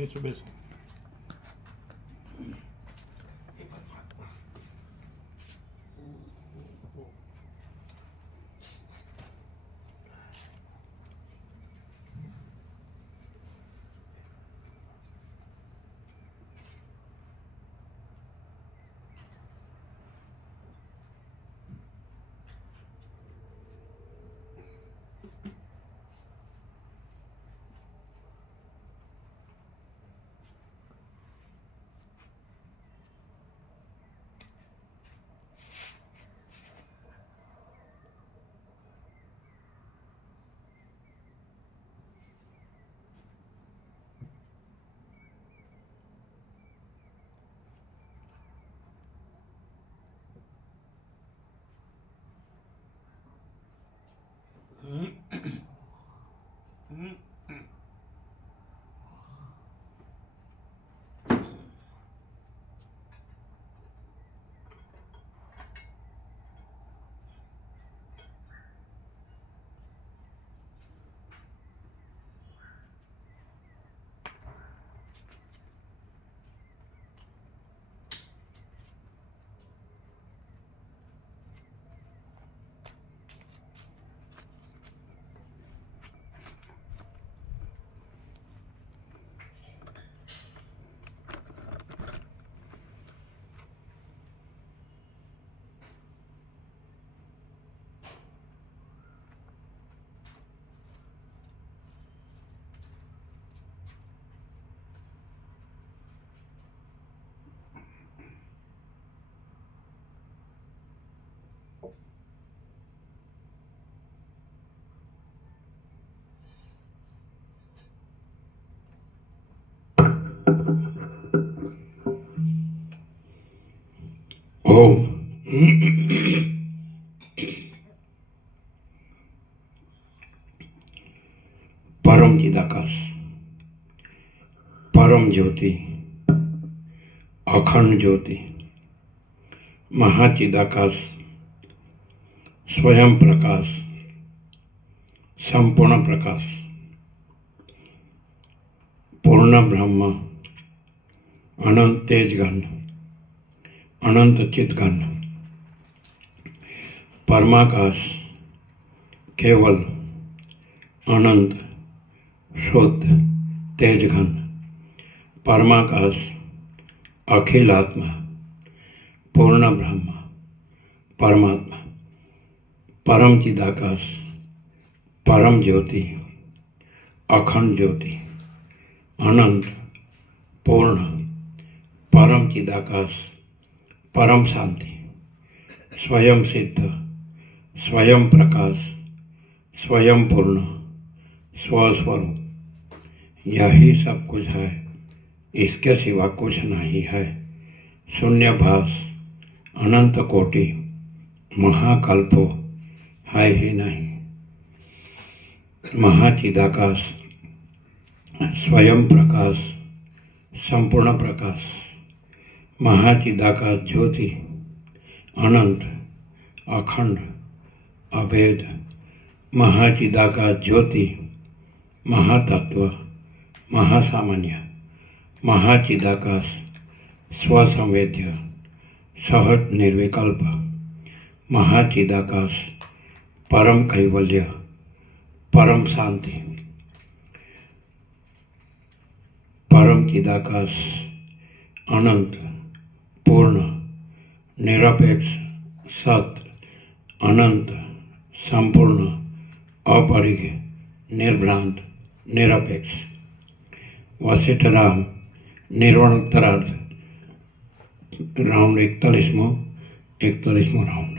બેસો બેસો. ઓમ પરમ ચિદાકાશ, પરમ જ્યોતિ, અખંડ જ્યોતિ, મહાચિદાકાશ, સ્વયં પ્રકાશ, સંપૂર્ણ પ્રકાશ, પૂર્ણ બ્રહ્મ, અનંત તેજઘન, અનંત ચિતઘન, પરમાકાશ, કેવલ, અનંત, શુદ્ધ, તેજઘન, પરમાકાશ, અખિલાત્મા, પૂર્ણ બ્રહ્મ, પરમાત્મા, પરમ ચિદાકાશ, પરમ જ્યોતિ, અખંડ જ્યોતિ, અનંત, પૂર્ણ, પરમ ચિદાકાશ, परम शांति, स्वयं सिद्ध, स्वयं प्रकाश, स्वयं पूर्ण, स्वस्वरूप, यही सब कुछ है, इसके सिवा कुछ नहीं है। शून्यभास, अनंत कोटि, महाकल्पो है ही नहीं। महाचिदाकाश, स्वयं प्रकाश, संपूर्ण प्रकाश, महाचिदाकाश ज्योति, अनंत, अखंड, अभेद, महाचिदाकाश ज्योति, महातत्व, महासामान्य, महाचिदाकाश, स्वसंवेद्य, सहज निर्विकल्प, महाचिदाकाश, परम कैवल्य, परम शांति, परम चिदाकाश, अनंत, पूर्ण, निरपेक्ष, सत, अनंत, संपूर्ण, अपरिग्रह, निर्भ्रांत, निरपेक्ष। वशिष्ठ राम निर्वाणोत्तरार्थ राउंड 41मो राउंड।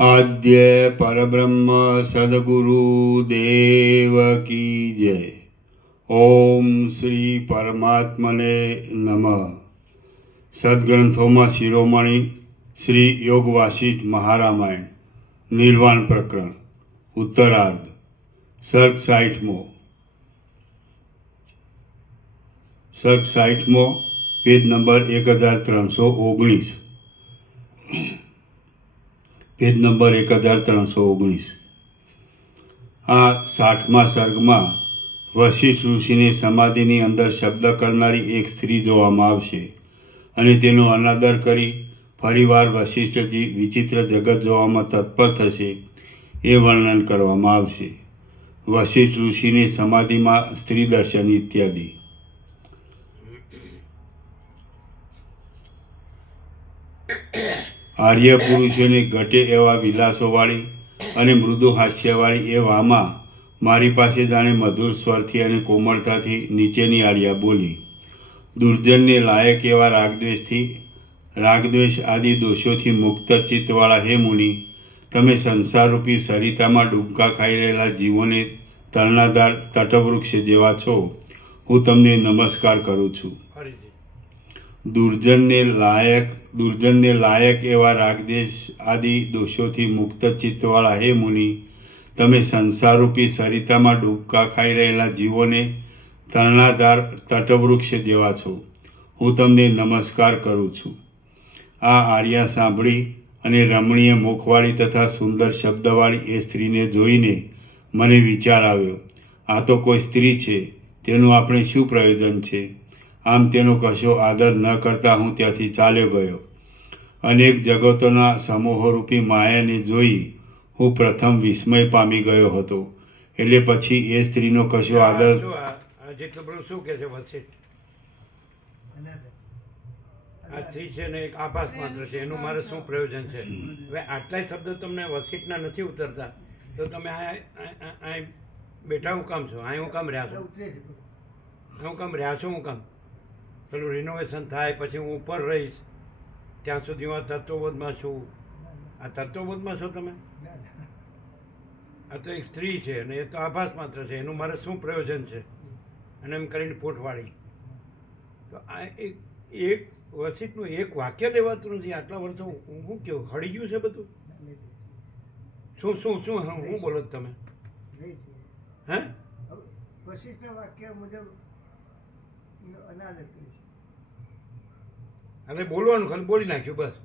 आद्य परब्रह्म सद्गुरु देव की जय। ओम श्री परमात्मने नमः। सद्ग्रंथों शिरोमणि श्री योग वासिष्ठ महारामायण निर्वाण प्रकरण ઉત્તરાર્ધ સર્ગ 60મો પેજ નંબર 1319 પેજ નંબર 1319 આ 60મા સર્ગમાં વશિષ્ઠ ઋષિની સમાધિની અંદર શબ્દ કરનારી એક સ્ત્રી જોવામાં આવશે અને તેનો અનાદર કરી ફરીવાર વશિષ્ઠજી વિચિત્ર જગત જોવામાં તત્પર થશે એ વર્ણન કરવામાં આવશે. વશિષ્ઠ ઋષિની સમાધિમાં સ્ત્રી દર્શન ઇત્યાદિ. આર્ય પુરુષોને ઘટે એવા વિલાસોવાળી અને મૃદુ હાસ્યવાળી એ વામાં મારી પાસે જાણે મધુર સ્વરથી અને કોમળતાથી નીચેની આર્યા બોલી. દુર્જનને લાયક એવા રાગદ્વેષ આદિ દોષોથી મુક્ત ચિત્તવાળા હે મુનિ, તમે સંસારરૂપી સરિતામાં ડૂબકા ખાઈ રહેલા જીવોને તરણાધાર તટવૃક્ષ જેવા છો. હું તમને નમસ્કાર કરું છું. દુર્જનને લાયક એવા રાગદ્વેષ આદિ દોષોથી મુક્ત ચિત્તવાળા હે મુનિ, તમે સંસારરૂપી સરિતામાં ડૂબકા ખાઈ રહેલા જીવોને તરણાધાર તટવૃક્ષ જેવા છો. હું તમને નમસ્કાર કરું છું. આ આર્યા સાંભળી અને રમણીય મુખવાળી તથા સુંદર શબ્દવાળી એ સ્ત્રીને જોઈને મને વિચાર આવ્યો, આ તો કોઈ સ્ત્રી છે, તેનું આપણે શું પ્રયોજન છે? આમ તેનો કશો આદર ન કરતા હું ત્યાંથી ચાલ્યો ગયો. અનેક જગતોના સમૂહોરૂપી માયાને જોઈ હું પ્રથમ વિસ્મય પામી ગયો હતો. એટલે પછી એ સ્ત્રીનો કશો આદર જેટલું બધું શું કે છે વશિષ્ઠ, આ સ્ત્રી છે ને એક આભાસ માત્ર છે, એનું મારે શું પ્રયોજન છે? હવે આટલાય શબ્દ તમને વશિષ્ઠના નથી ઉતરતા તો તમે અહીં બેઠા હું કામ છો? અહીં હું કામ રહ્યા છો? હું કામ રહ્યા છો? હું કામ પેલું રિનોવેશન થાય પછી હું ઉપર રહીશ ત્યાં સુધી હું તત્વબોધમાં છું. આ તત્વબોધમાં છો તમે? આ તો એક સ્ત્રી છે અને એ તો આભાસ માત્ર છે, એનું મારે શું પ્રયોજન છે? અને એમ કરીને પોઠવાળી. તો આ એક વશિષ્ઠનું એક વાક્ય લેવાતું નથી. આટલા વર્ષો હું કેવું હળી ગયું છે બધું. શું શું શું હું બોલો તમે? હે વશિષ્ઠના વાક્ય મુજબ અનાદર કરીશ. એટલે બોલવાનું ખાલી બોલી નાખ્યું બસ,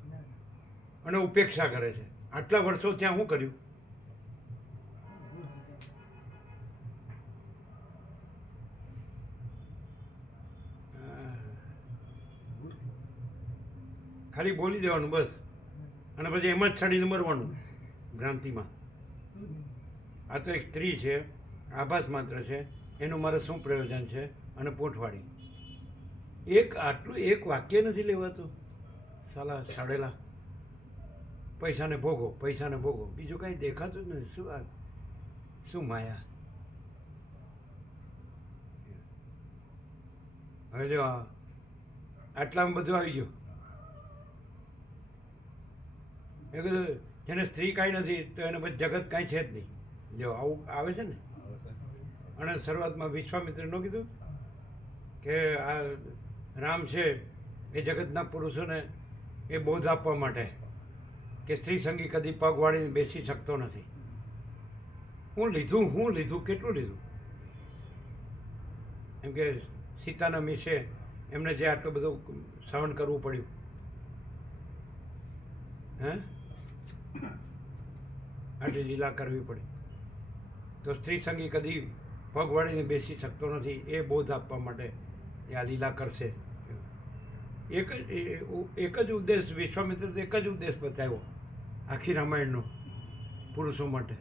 અને ઉપેક્ષા કરે છે. આટલા વર્ષો ત્યાં શું કર્યું? ખાલી બોલી દેવાનું બસ, અને પછી એમ જ છડીને મરવાનું ભ્રાંતિમાં. આ તો એક સ્ત્રી છે, આભાસ માત્ર છે, એનું મારે શું પ્રયોજન છે? અને પોઠવાડી. આટલું એક વાક્ય નથી લેવાતું. સાલા છાડેલા પૈસાને ભોગો, પૈસાને ભોગો, બીજું કાંઈ દેખાતું જ નથી. શું શું માયા? હવે જો આટલામાં બધું આવી ગયું. એ કીધું જેને સ્ત્રી કાંઈ નથી તો એને પછી જગત કાંઈ છે જ નહીં. જો આવું આવે છે ને. અને શરૂઆતમાં વિશ્વામિત્રે ન કીધું કે આ રામ છે એ જગતના પુરુષોને એ બોધ આપવા માટે કે સ્ત્રી સંગી કદી પગ વાળીને બેસી શકતો નથી. હું લીધું કેટલું લીધું? એમ કે સીતાના મિશે એમને જે આટલું બધું સહન કરવું પડ્યું, હે આટલી લીલા કરવી પડી, તો સ્ત્રી સંગી કદી પગ વાળીને બેસી શકતો નથી એ બોધ આપવા માટે એ આ લીલા કરશે. એક જ ઉદ્દેશ વિશ્વામિત્ર એક જ ઉદ્દેશ બતાવ્યો આખી રામાયણનો પુરુષો માટે.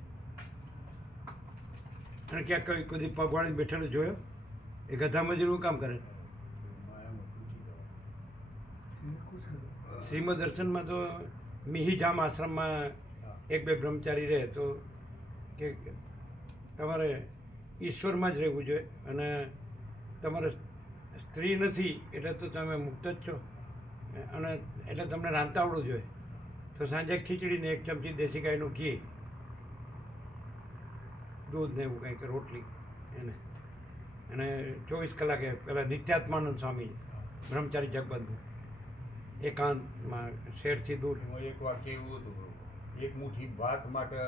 અને ક્યાંક કદી પગ વાળીને બેઠેલો જોયો? એ ગધા મજૂરનું કામ કરે. શ્રીમદ દર્શનમાં તો મિહિજામ આશ્રમમાં એક બે બ્રહ્મચારી રહે તો કે તમારે ઈશ્વરમાં જ રહેવું જોઈએ અને તમારે સ્ત્રી નથી એટલે તો તમે મુક્ત જ છો, અને એટલે તમને રાંધતા આવડવું જોઈએ. તો સાંજે ખીચડીને એક ચમચી દેશી ગાયનું ઘી, દૂધ ને એવું કંઈક રોટલી એને, અને 24 કલાકે પેલા નિત્યાત્માનંદ સ્વામી બ્રહ્મચારી જગબંધુ એકાંતમાં શહેરથી દૂર. એક વાક્ય એવું હતું, એક મુઠ્ઠી ભાત માટે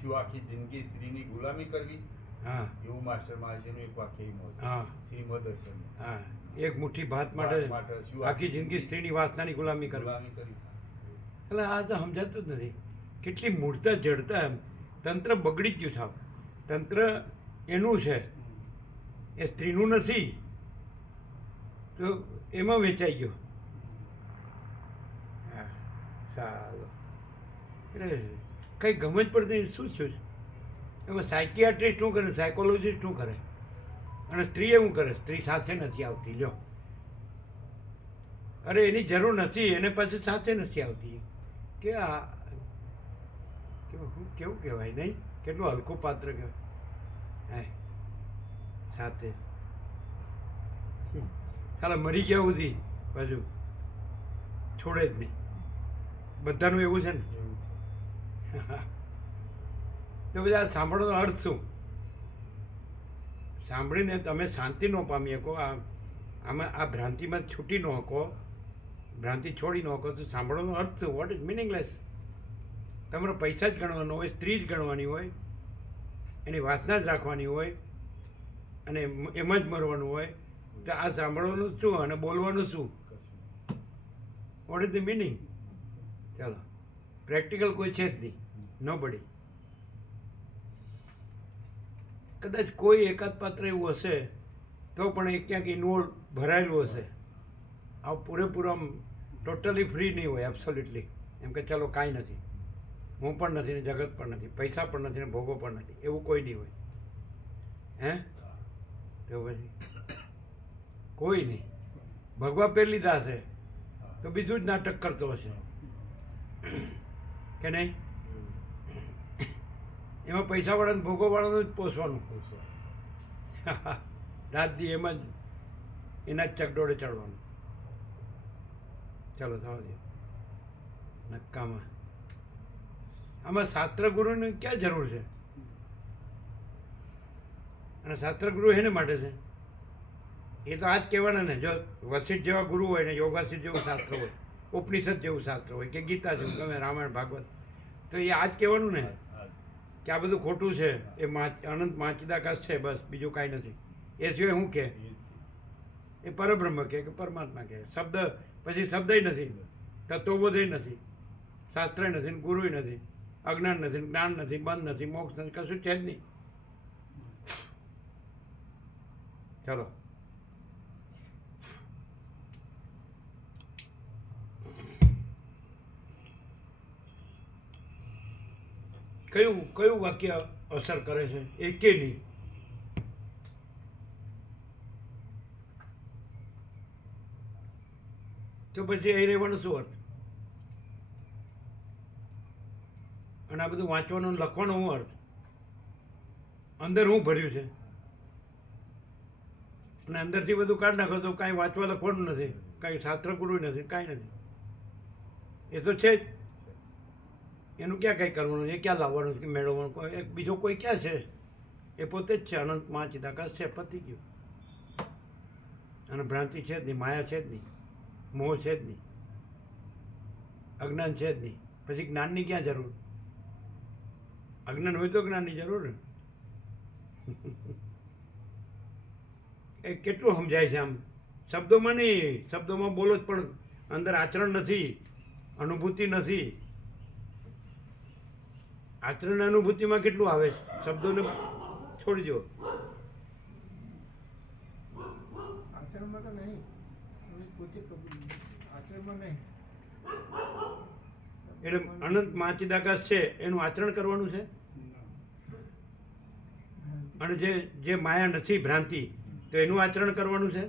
શું આખી જિંદગી સ્ત્રીની ગુલામી કરવી? હા એવું માસ્ટર મહાશયનું એક વાક્ય એમ હતું. હા શ્રીમદ દર્શન હા એક મુઠ્ઠી ભાત માટે શું આખી જિંદગી સ્ત્રીની વાસનાની ગુલામી કરવી. ગુલામી કરવી? એટલે આ તો સમજાતું જ નથી. કેટલી મૂળતા જડતા એમ તંત્ર બગડી જ ગયું સાવ. તંત્ર એનું છે, એ સ્ત્રીનું નથી, તો એમાં વેચાઈ ગયો. હા સારું. એટલે કંઈ ગમે જ પડતી શું થયું છે એમાં? સાયકિયાટ્રિસ્ટ શું કરે, સાયકોલોજીસ્ટ શું કરે, અને સ્ત્રી એવું કરે? સ્ત્રી સાથે નથી આવતી. લ્યો, અરે એની જરૂર નથી, એને પાછી સાથે નથી આવતી. કે આ કેવું કહેવાય નહીં? કેટલું હલકું પાત્ર કહેવાય. હે સાથે ખાલી મરી ગયા સુધી બાજુ છોડે જ નહીં. બધાનું એવું છે ને. એવું છે. તો બધા આ સાંભળવાનો અર્થ શું? સાંભળીને તમે શાંતિ ન પામી શકો, આમાં આ ભ્રાંતિમાં છૂટી ન શકો, ભ્રાંતિ છોડી ન શકો, તો સાંભળવાનો અર્થ શું? What is meaningless. તમારો પૈસા જ ગણવાનો હોય, સ્ત્રી જ ગણવાની હોય, એની વાસના જ રાખવાની હોય, અને એમાં જ મરવાનું હોય, તો આ સાંભળવાનું શું અને બોલવાનું શું? What is the meaning? ચાલો, પ્રેક્ટિકલ કોઈ છે જ નહીં. નોબડી. કદાચ કોઈ એકાદ પાત્ર એવું હશે તો પણ એ ક્યાંક ઇન્વોલ્વ ભરાયેલું હશે. આ પૂરેપૂરો આમ ટોટલી ફ્રી નહીં હોય, એબ્સોલ્યુટલી એમ કે ચાલો કાંઈ નથી, હું પણ નથી ને જગત પણ નથી, પૈસા પણ નથી ને ભોગો પણ નથી, એવું કોઈ નહીં હોય. હે તો પછી કોઈ નહીં. ભગવા પહેરી લીધા હશે તો બીજું જ નાટક કરતો હશે કે નહીં? એમાં પૈસાવાળાને ભોગોવાળાનું જ પોસવાનું. રાત દી એમાં જ એના જ ચકડોળે ચડવાનું. ચાલો થવા દો નક્કામાં. આમાં શાસ્ત્ર ગુરુની ક્યાં જરૂર છે? અને શાસ્ત્ર ગુરુ એને માટે છે. એ તો આ જ કહેવાના ને. જો વશિષ્ઠ જેવા ગુરુ હોય ને, યોગાસિદ્ધ જેવું શાસ્ત્ર હોય, ઉપનિષદ જેવું શાસ્ત્ર હોય, કે ગીતા જેવું, ગમે રામાયણ ભાગવત, તો એ આ જ કહેવાનું ને કે આ બધું ખોટું છે, એ અનંત માચિદાકાશ છે, બસ બીજું કાંઈ નથી. એ સિવાય શું કહે? એ પરબ્રહ્મ કહે કે પરમાત્મા કહે. શબ્દ પછી શબ્દય નથી, તત્વબોધય નથી, શાસ્ત્રય નથી ને ગુરુય નથી, અજ્ઞાન નથી, જ્ઞાન નથી, બંધ નથી, મોક્ષ નથી, કશું છે જ નહીં. ચલો કયું વાક્ય અસર કરે છે? એકે નહીં. તો પછી અહીં રહેવાનો શું અર્થ? અને આ બધું વાંચવાનો લખવાનો શું અર્થ? અંદર શું ભર્યું છે? અને અંદરથી બધું કાઢી નાખો તો કાંઈ વાંચવા લખવાનું નથી, કાંઈ શાસ્ત્ર ગુરુ નથી, કાંઈ નથી. એ તો છે જ. એનું ક્યાં કંઈ કરવાનું, એ ક્યાં લાવવાનું કે મેળવવાનું? એક બીજો કોઈ ક્યાં છે? એ પોતે જ છે. અનંતમાં ચિદાકાશ છે, પતી ગયું. અને ભ્રાંતિ છે જ નહીં, માયા છે જ નહીં, મોહ છે જ નહીં, અજ્ઞાન છે જ નહીં. પછી જ્ઞાનની ક્યાં જરૂર? અજ્ઞાન હોય તો જ્ઞાનની જરૂર ને. એ કેટલું સમજાય છે આમ શબ્દોમાં નહીં. શબ્દોમાં બોલો જ પણ અંદર આચરણ નથી, અનુભૂતિ નથી. આચરણ અનુભૂતિમાં કેટલું આવે છે? શબ્દોને છોડી દો. આચરણમાં તો નહીં, પોતે આચરણમાં નહીં. એટલે અનંત માચિદાકાશ છે એનું આચરણ કરવાનું છે. અને જે માયા નથી, ભ્રાંતિ, તો એનું આચરણ કરવાનું છે.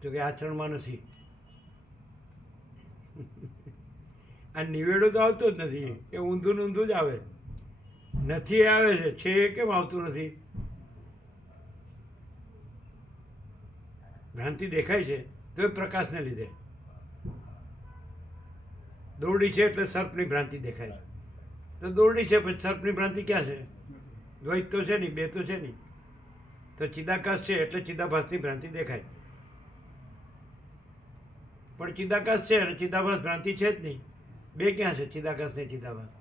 તો કે આચરણમાં નથી. આ નિવેડો તો આવતો જ નથી. એ ઊંધું ને ઊંધું જ આવે. નથી એ આવે છે એ કેમ આવતું નથી? ભ્રાંતિ દેખાય છે તો એ પ્રકાશને લીધે. દોરડી છે એટલે સર્પની ભ્રાંતિ દેખાય. તો દોરડી છે પછી સર્પની ભ્રાંતિ ક્યાં છે? દ્વૈત તો છે નહીં, બે તો છે નહીં. તો ચિદાકાશ છે એટલે ચિદાભાસની ભ્રાંતિ દેખાય. પણ ચિદાકાશ છે અને ચિદાભાસ ભ્રાંતિ છે જ નહીં. બે ક્યાં છે? ચિદાકાશ ને ચિદાભાસ.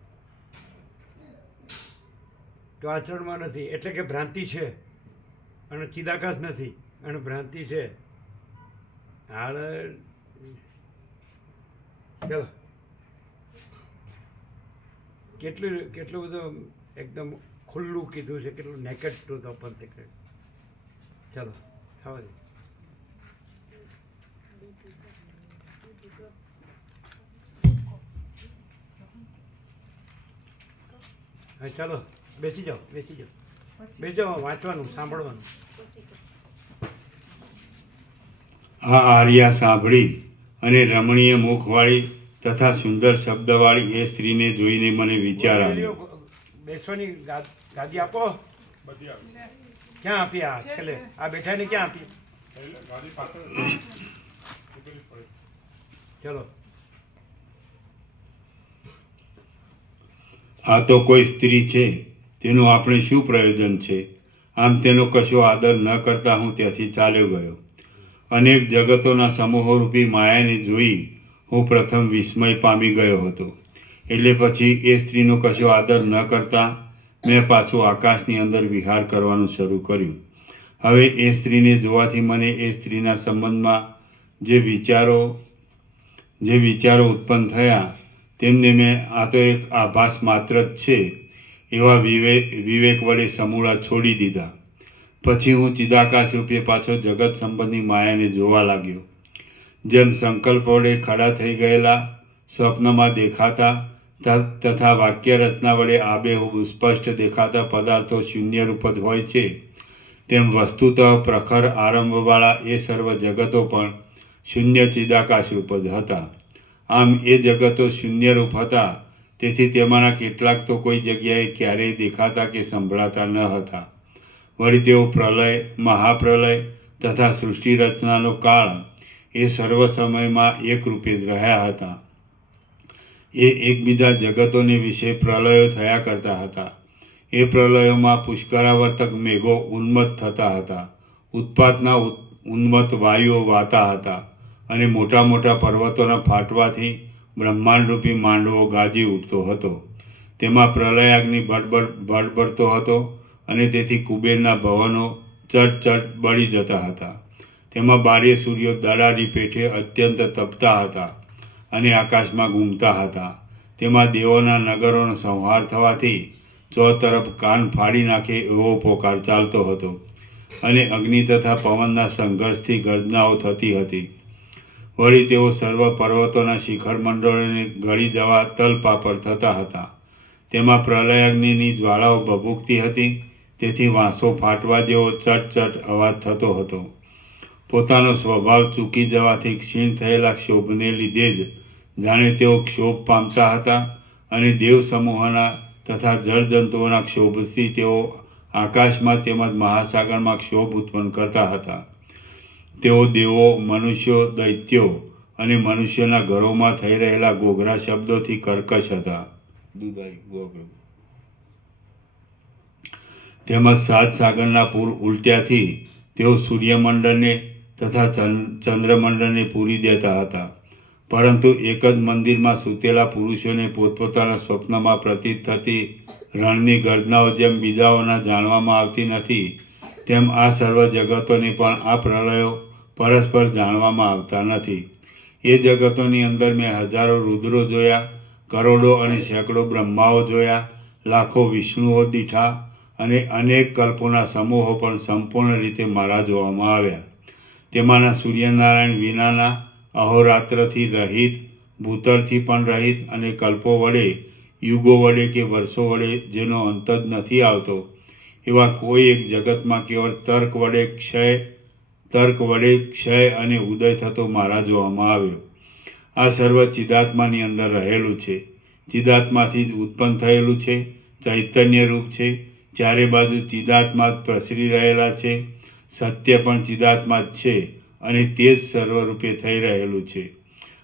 તો આચરણમાં નથી, એટલે કે ભ્રાંતિ છે અને ચિદાકાશ નથી અને ભ્રાંતિ છે. હાલ ચલો, કેટલું બધું એકદમ ખુલ્લું કીધું છે, કેટલું નેકેડ ટ્રુથ ઓપન સિક્રેટ. ચલો થવા દે. હા ચાલો બેસી જાઓ, બેસી જાઓ, વાંચવાનું, સાંભળવાનું. આ આર્યા સાંભળી અને રમણીય મુખવાળી તથા સુંદર શબ્દવાળી એ સ્ત્રીને જોઈને મને વિચાર આવ્યો. બેસવાની ગાદી આપો. ક્યાં આપી? આ છેલ્લે આ બેઠાને ક્યાં આપી? ચલો. આ તો કોઈ સ્ત્રી છે, તેનું આપણે શું પ્રયોજન છે? આમ તેનો કશો આદર ન કરતા હું ત્યાંથી ચાલ્યો ગયો. અનેક જગતોના સમૂહોરૂપી માયાને જોઈ હું પ્રથમ વિસ્મય પામી ગયો હતો. એટલે પછી એ સ્ત્રીનો કશો આદર ન કરતા મેં પાછું આકાશની અંદર વિહાર કરવાનું શરૂ કર્યું. હવે એ સ્ત્રીને જોવાથી મને એ સ્ત્રીના સંબંધમાં જે વિચારો ઉત્પન્ન થયા તેમને મેં આ તો એક આભાસ માત્ર જ છે એવા વિવેક વડે સમૂળા છોડી દીધા. પછી હું ચિદાકાશ રૂપે પાછો જગત સંબંધી માયાને જોવા લાગ્યો. જેમ સંકલ્પ વડે ખડા થઈ ગયેલા સ્વપ્નમાં દેખાતા તથા વાક્ય રચના વડે આબેહૂબ સ્પષ્ટ દેખાતા પદાર્થો શૂન્ય રૂપ જ હોય છે, તેમ વસ્તુતઃ પ્રખર આરંભવાળા એ સર્વ જગતો પણ શૂન્ય ચિદાકાશ રૂપ જ હતા. આમ એ જગતો શૂન્ય રૂપ હતા, તેથી તેમાંના કેટલાક તો કોઈ જગ્યાએ ક્યારેય દેખાતા કે સંભળાતા ન હતા. વળી તેઓ પ્રલય, મહાપ્રલય તથા સૃષ્ટિ રચનાનો કાળ એ સર્વ સમયમાં એક રૂપે જ રહ્યા હતા. એ એકબીજા જગતોને વિશે પ્રલયો થયા કરતા હતા. એ પ્રલયોમાં પુષ્કરાવર્તક મેઘો ઉન્મત્ત થતા હતા, ઉત્પાતના ઉન્મત્ત વાયુઓ વાતા હતા અને મોટા મોટા પર્વતોના ફાટવાથી બ્રહ્માંડરૂપી માંડવો ગાજી ઉઠતો હતો. તેમાં પ્રલયાગ્નિ ભડભડતો હતો અને તેથી કુબેરના ભવનો ચટ બળી જતા હતા. તેમાં બારે સૂર્યો દડાની પેઠે અત્યંત તપતા હતા અને આકાશમાં ઘૂમતા હતા. તેમાં દેવોના નગરોનો સંહાર થવાથી ચોતરફ કાન ફાડી નાખે એવો પોકાર ચાલતો હતો અને અગ્નિ તથા પવનના સંઘર્ષથી ગર્જનાઓ થતી હતી. વળી તેઓ સર્વ પર્વતોના શિખર મંડળોને ગળી જવા તલપાપડ થતા હતા. તેમાં પ્રલયાગ્નિની જ્વાળાઓ ભભૂકતી હતી, તેથી વાંસો ફાટવા જેવો ચટ અવાજ થતો હતો. પોતાનો સ્વભાવ ચૂકી જવાથી ક્ષીણ થયેલા ક્ષોભને લીધે જ જાણે તેઓ ક્ષોભ પામતા હતા અને દેવ સમૂહના તથા જળજંતુઓના ક્ષોભથી તેઓ આકાશમાં તેમજ મહાસાગરમાં ક્ષોભ ઉત્પન્ન કરતા હતા. તેઓ દેવો, મનુષ્યો, દૈત્યો અને મનુષ્યોના ઘરોમાં થઈ રહેલા ઘોઘરા શબ્દોથી કર્કશ હતા. તેમજ સાત સાગરના પૂર ઉલટ્યાથી તેઓ સૂર્યમંડળને તથા ચંદ્રમંડળને પૂરી દેતા હતા. પરંતુ એક જ મંદિરમાં સૂતેલા પુરુષોને પોતપોતાના સ્વપ્નમાં પ્રતીત થતી રણની ગર્જનાઓ જેમ બીજાઓના જાણવામાં આવતી નથી, તેમ આ સર્વ જગતોને પણ આ પ્રલયો પરસ્પર જાણવામાં આવતા નથી. એ જગતોની અંદર મેં હજારો રુદ્રો જોયા, કરોડો અને સેંકડો બ્રહ્માઓ જોયા, લાખો વિષ્ણુઓ દીઠા અને અનેક કલ્પોના સમૂહો પણ સંપૂર્ણ રીતે મારા જોવામાં આવ્યા. તેમાંના સૂર્યનારાયણ વિનાના, અહોરાત્રથી રહિત, ભૂતળથી પણ રહિત અને કલ્પો વડે, યુગો વડે કે વર્ષો વડે જેનો અંત જ નથી આવતો, એવા કોઈ એક જગતમાં કેવળ તર્ક વડે ક્ષય અને ઉદય થતો મારા જોવામાં આવ્યો. આ સર્વ ચિદાત્માની અંદર રહેલું છે, ચિદાત્માથી જ ઉત્પન્ન થયેલું છે, ચૈતન્ય રૂપ છે, ચારે બાજુ ચિદાત્મા જ પ્રસરી રહેલા છે. સત્ય પણ ચિદાત્મા જ છે અને તે જ સર્વરૂપે થઈ રહેલું છે.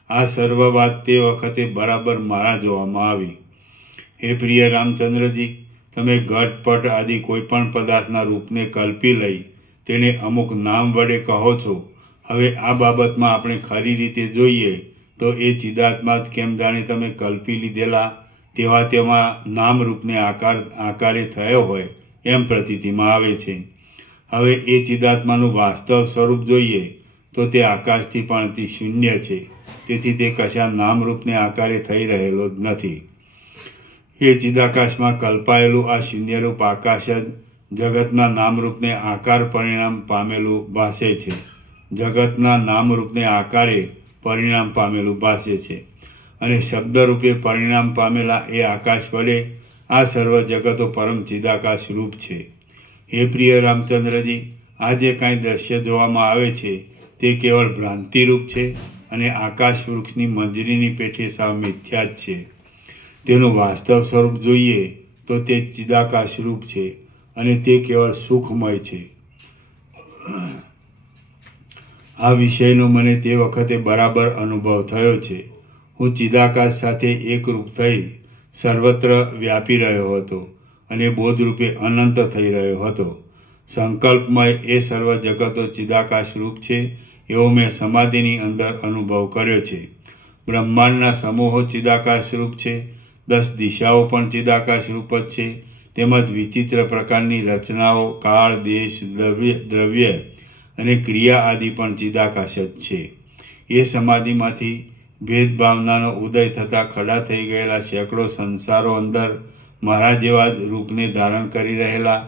આ સર્વ વાત તે વખતે બરાબર મારા જોવામાં આવી. હે પ્રિય રામચંદ્રજી, તમે ઘટપટ આદિ કોઈ પણ પદાર્થના રૂપને કલ્પી લઈ તેને અમુક નામ વડે કહો છો. હવે આ બાબતમાં આપણે ખરી રીતે જોઈએ તો એ ચિદાત્મા જ કેમ જાણે તમે કલ્પી લીધેલા તેવા તેમાં નામરૂપને આકારે થયો હોય એમ પ્રતીતિમાં આવે છે. હવે એ ચિદાત્માનું વાસ્તવ સ્વરૂપ જોઈએ તો તે આકાશથી પણ અતિ શૂન્ય છે. તેથી તે કશા નામરૂપને આકારે થઈ રહેલો જ નથી. એ ચિદાકાશમાં કલ્પાયેલું આ શૂન્યરૂપ આકાશ જ જગતના નામરૂપને આકાર પરિણામ પામેલું ભાસે છે. જગતના નામરૂપને આકારે પરિણામ પામેલું ભાસે છે. અને શબ્દરૂપે પરિણામ પામેલા એ આકાશ વડે આ સર્વ જગતો પરમ ચિદાકાશ રૂપ છે. હે પ્રિય રામચંદ્રજી, આ જે કાંઈ દ્રશ્ય જોવામાં આવે છે તે કેવળ ભ્રાંતિરૂપ છે અને આકાશ વૃક્ષની મંજરીની પેઠે સાવ મિથ્યા જ છે. તેનું વાસ્તવ સ્વરૂપ જોઈએ તો તે ચિદાકાશ રૂપ છે અને તે કેવળ સુખમય છે. આ વિષયનો મને તે વખતે બરાબર અનુભવ થયો છે. હું ચિદાકાશ સાથે એકરૂપ થઈ સર્વત્ર વ્યાપી રહ્યો હતો અને બોધરૂપે અનંત થઈ રહ્યો હતો. સંકલ્પમય એ સર્વ જગતો ચિદાકાશ રૂપ છે એવો મેં સમાધિની અંદર અનુભવ કર્યો છે. બ્રહ્માંડના સમૂહો ચિદાકાશ રૂપ છે. 10 દિશાઓ પણ ચિદાકાશ રૂપ જ છે. તેમજ વિચિત્ર પ્રકારની રચનાઓ, કાળ, દેશ, દ્રવ્ય અને ક્રિયા આદિ પણ ચિદાકાશ જ છે. એ સમાધિમાંથી ભેદભાવનાનો ઉદય થતાં ખડા થઈ ગયેલા સેંકડો સંસારો અંદર મારા જેવા જ રૂપને ધારણ કરી રહેલા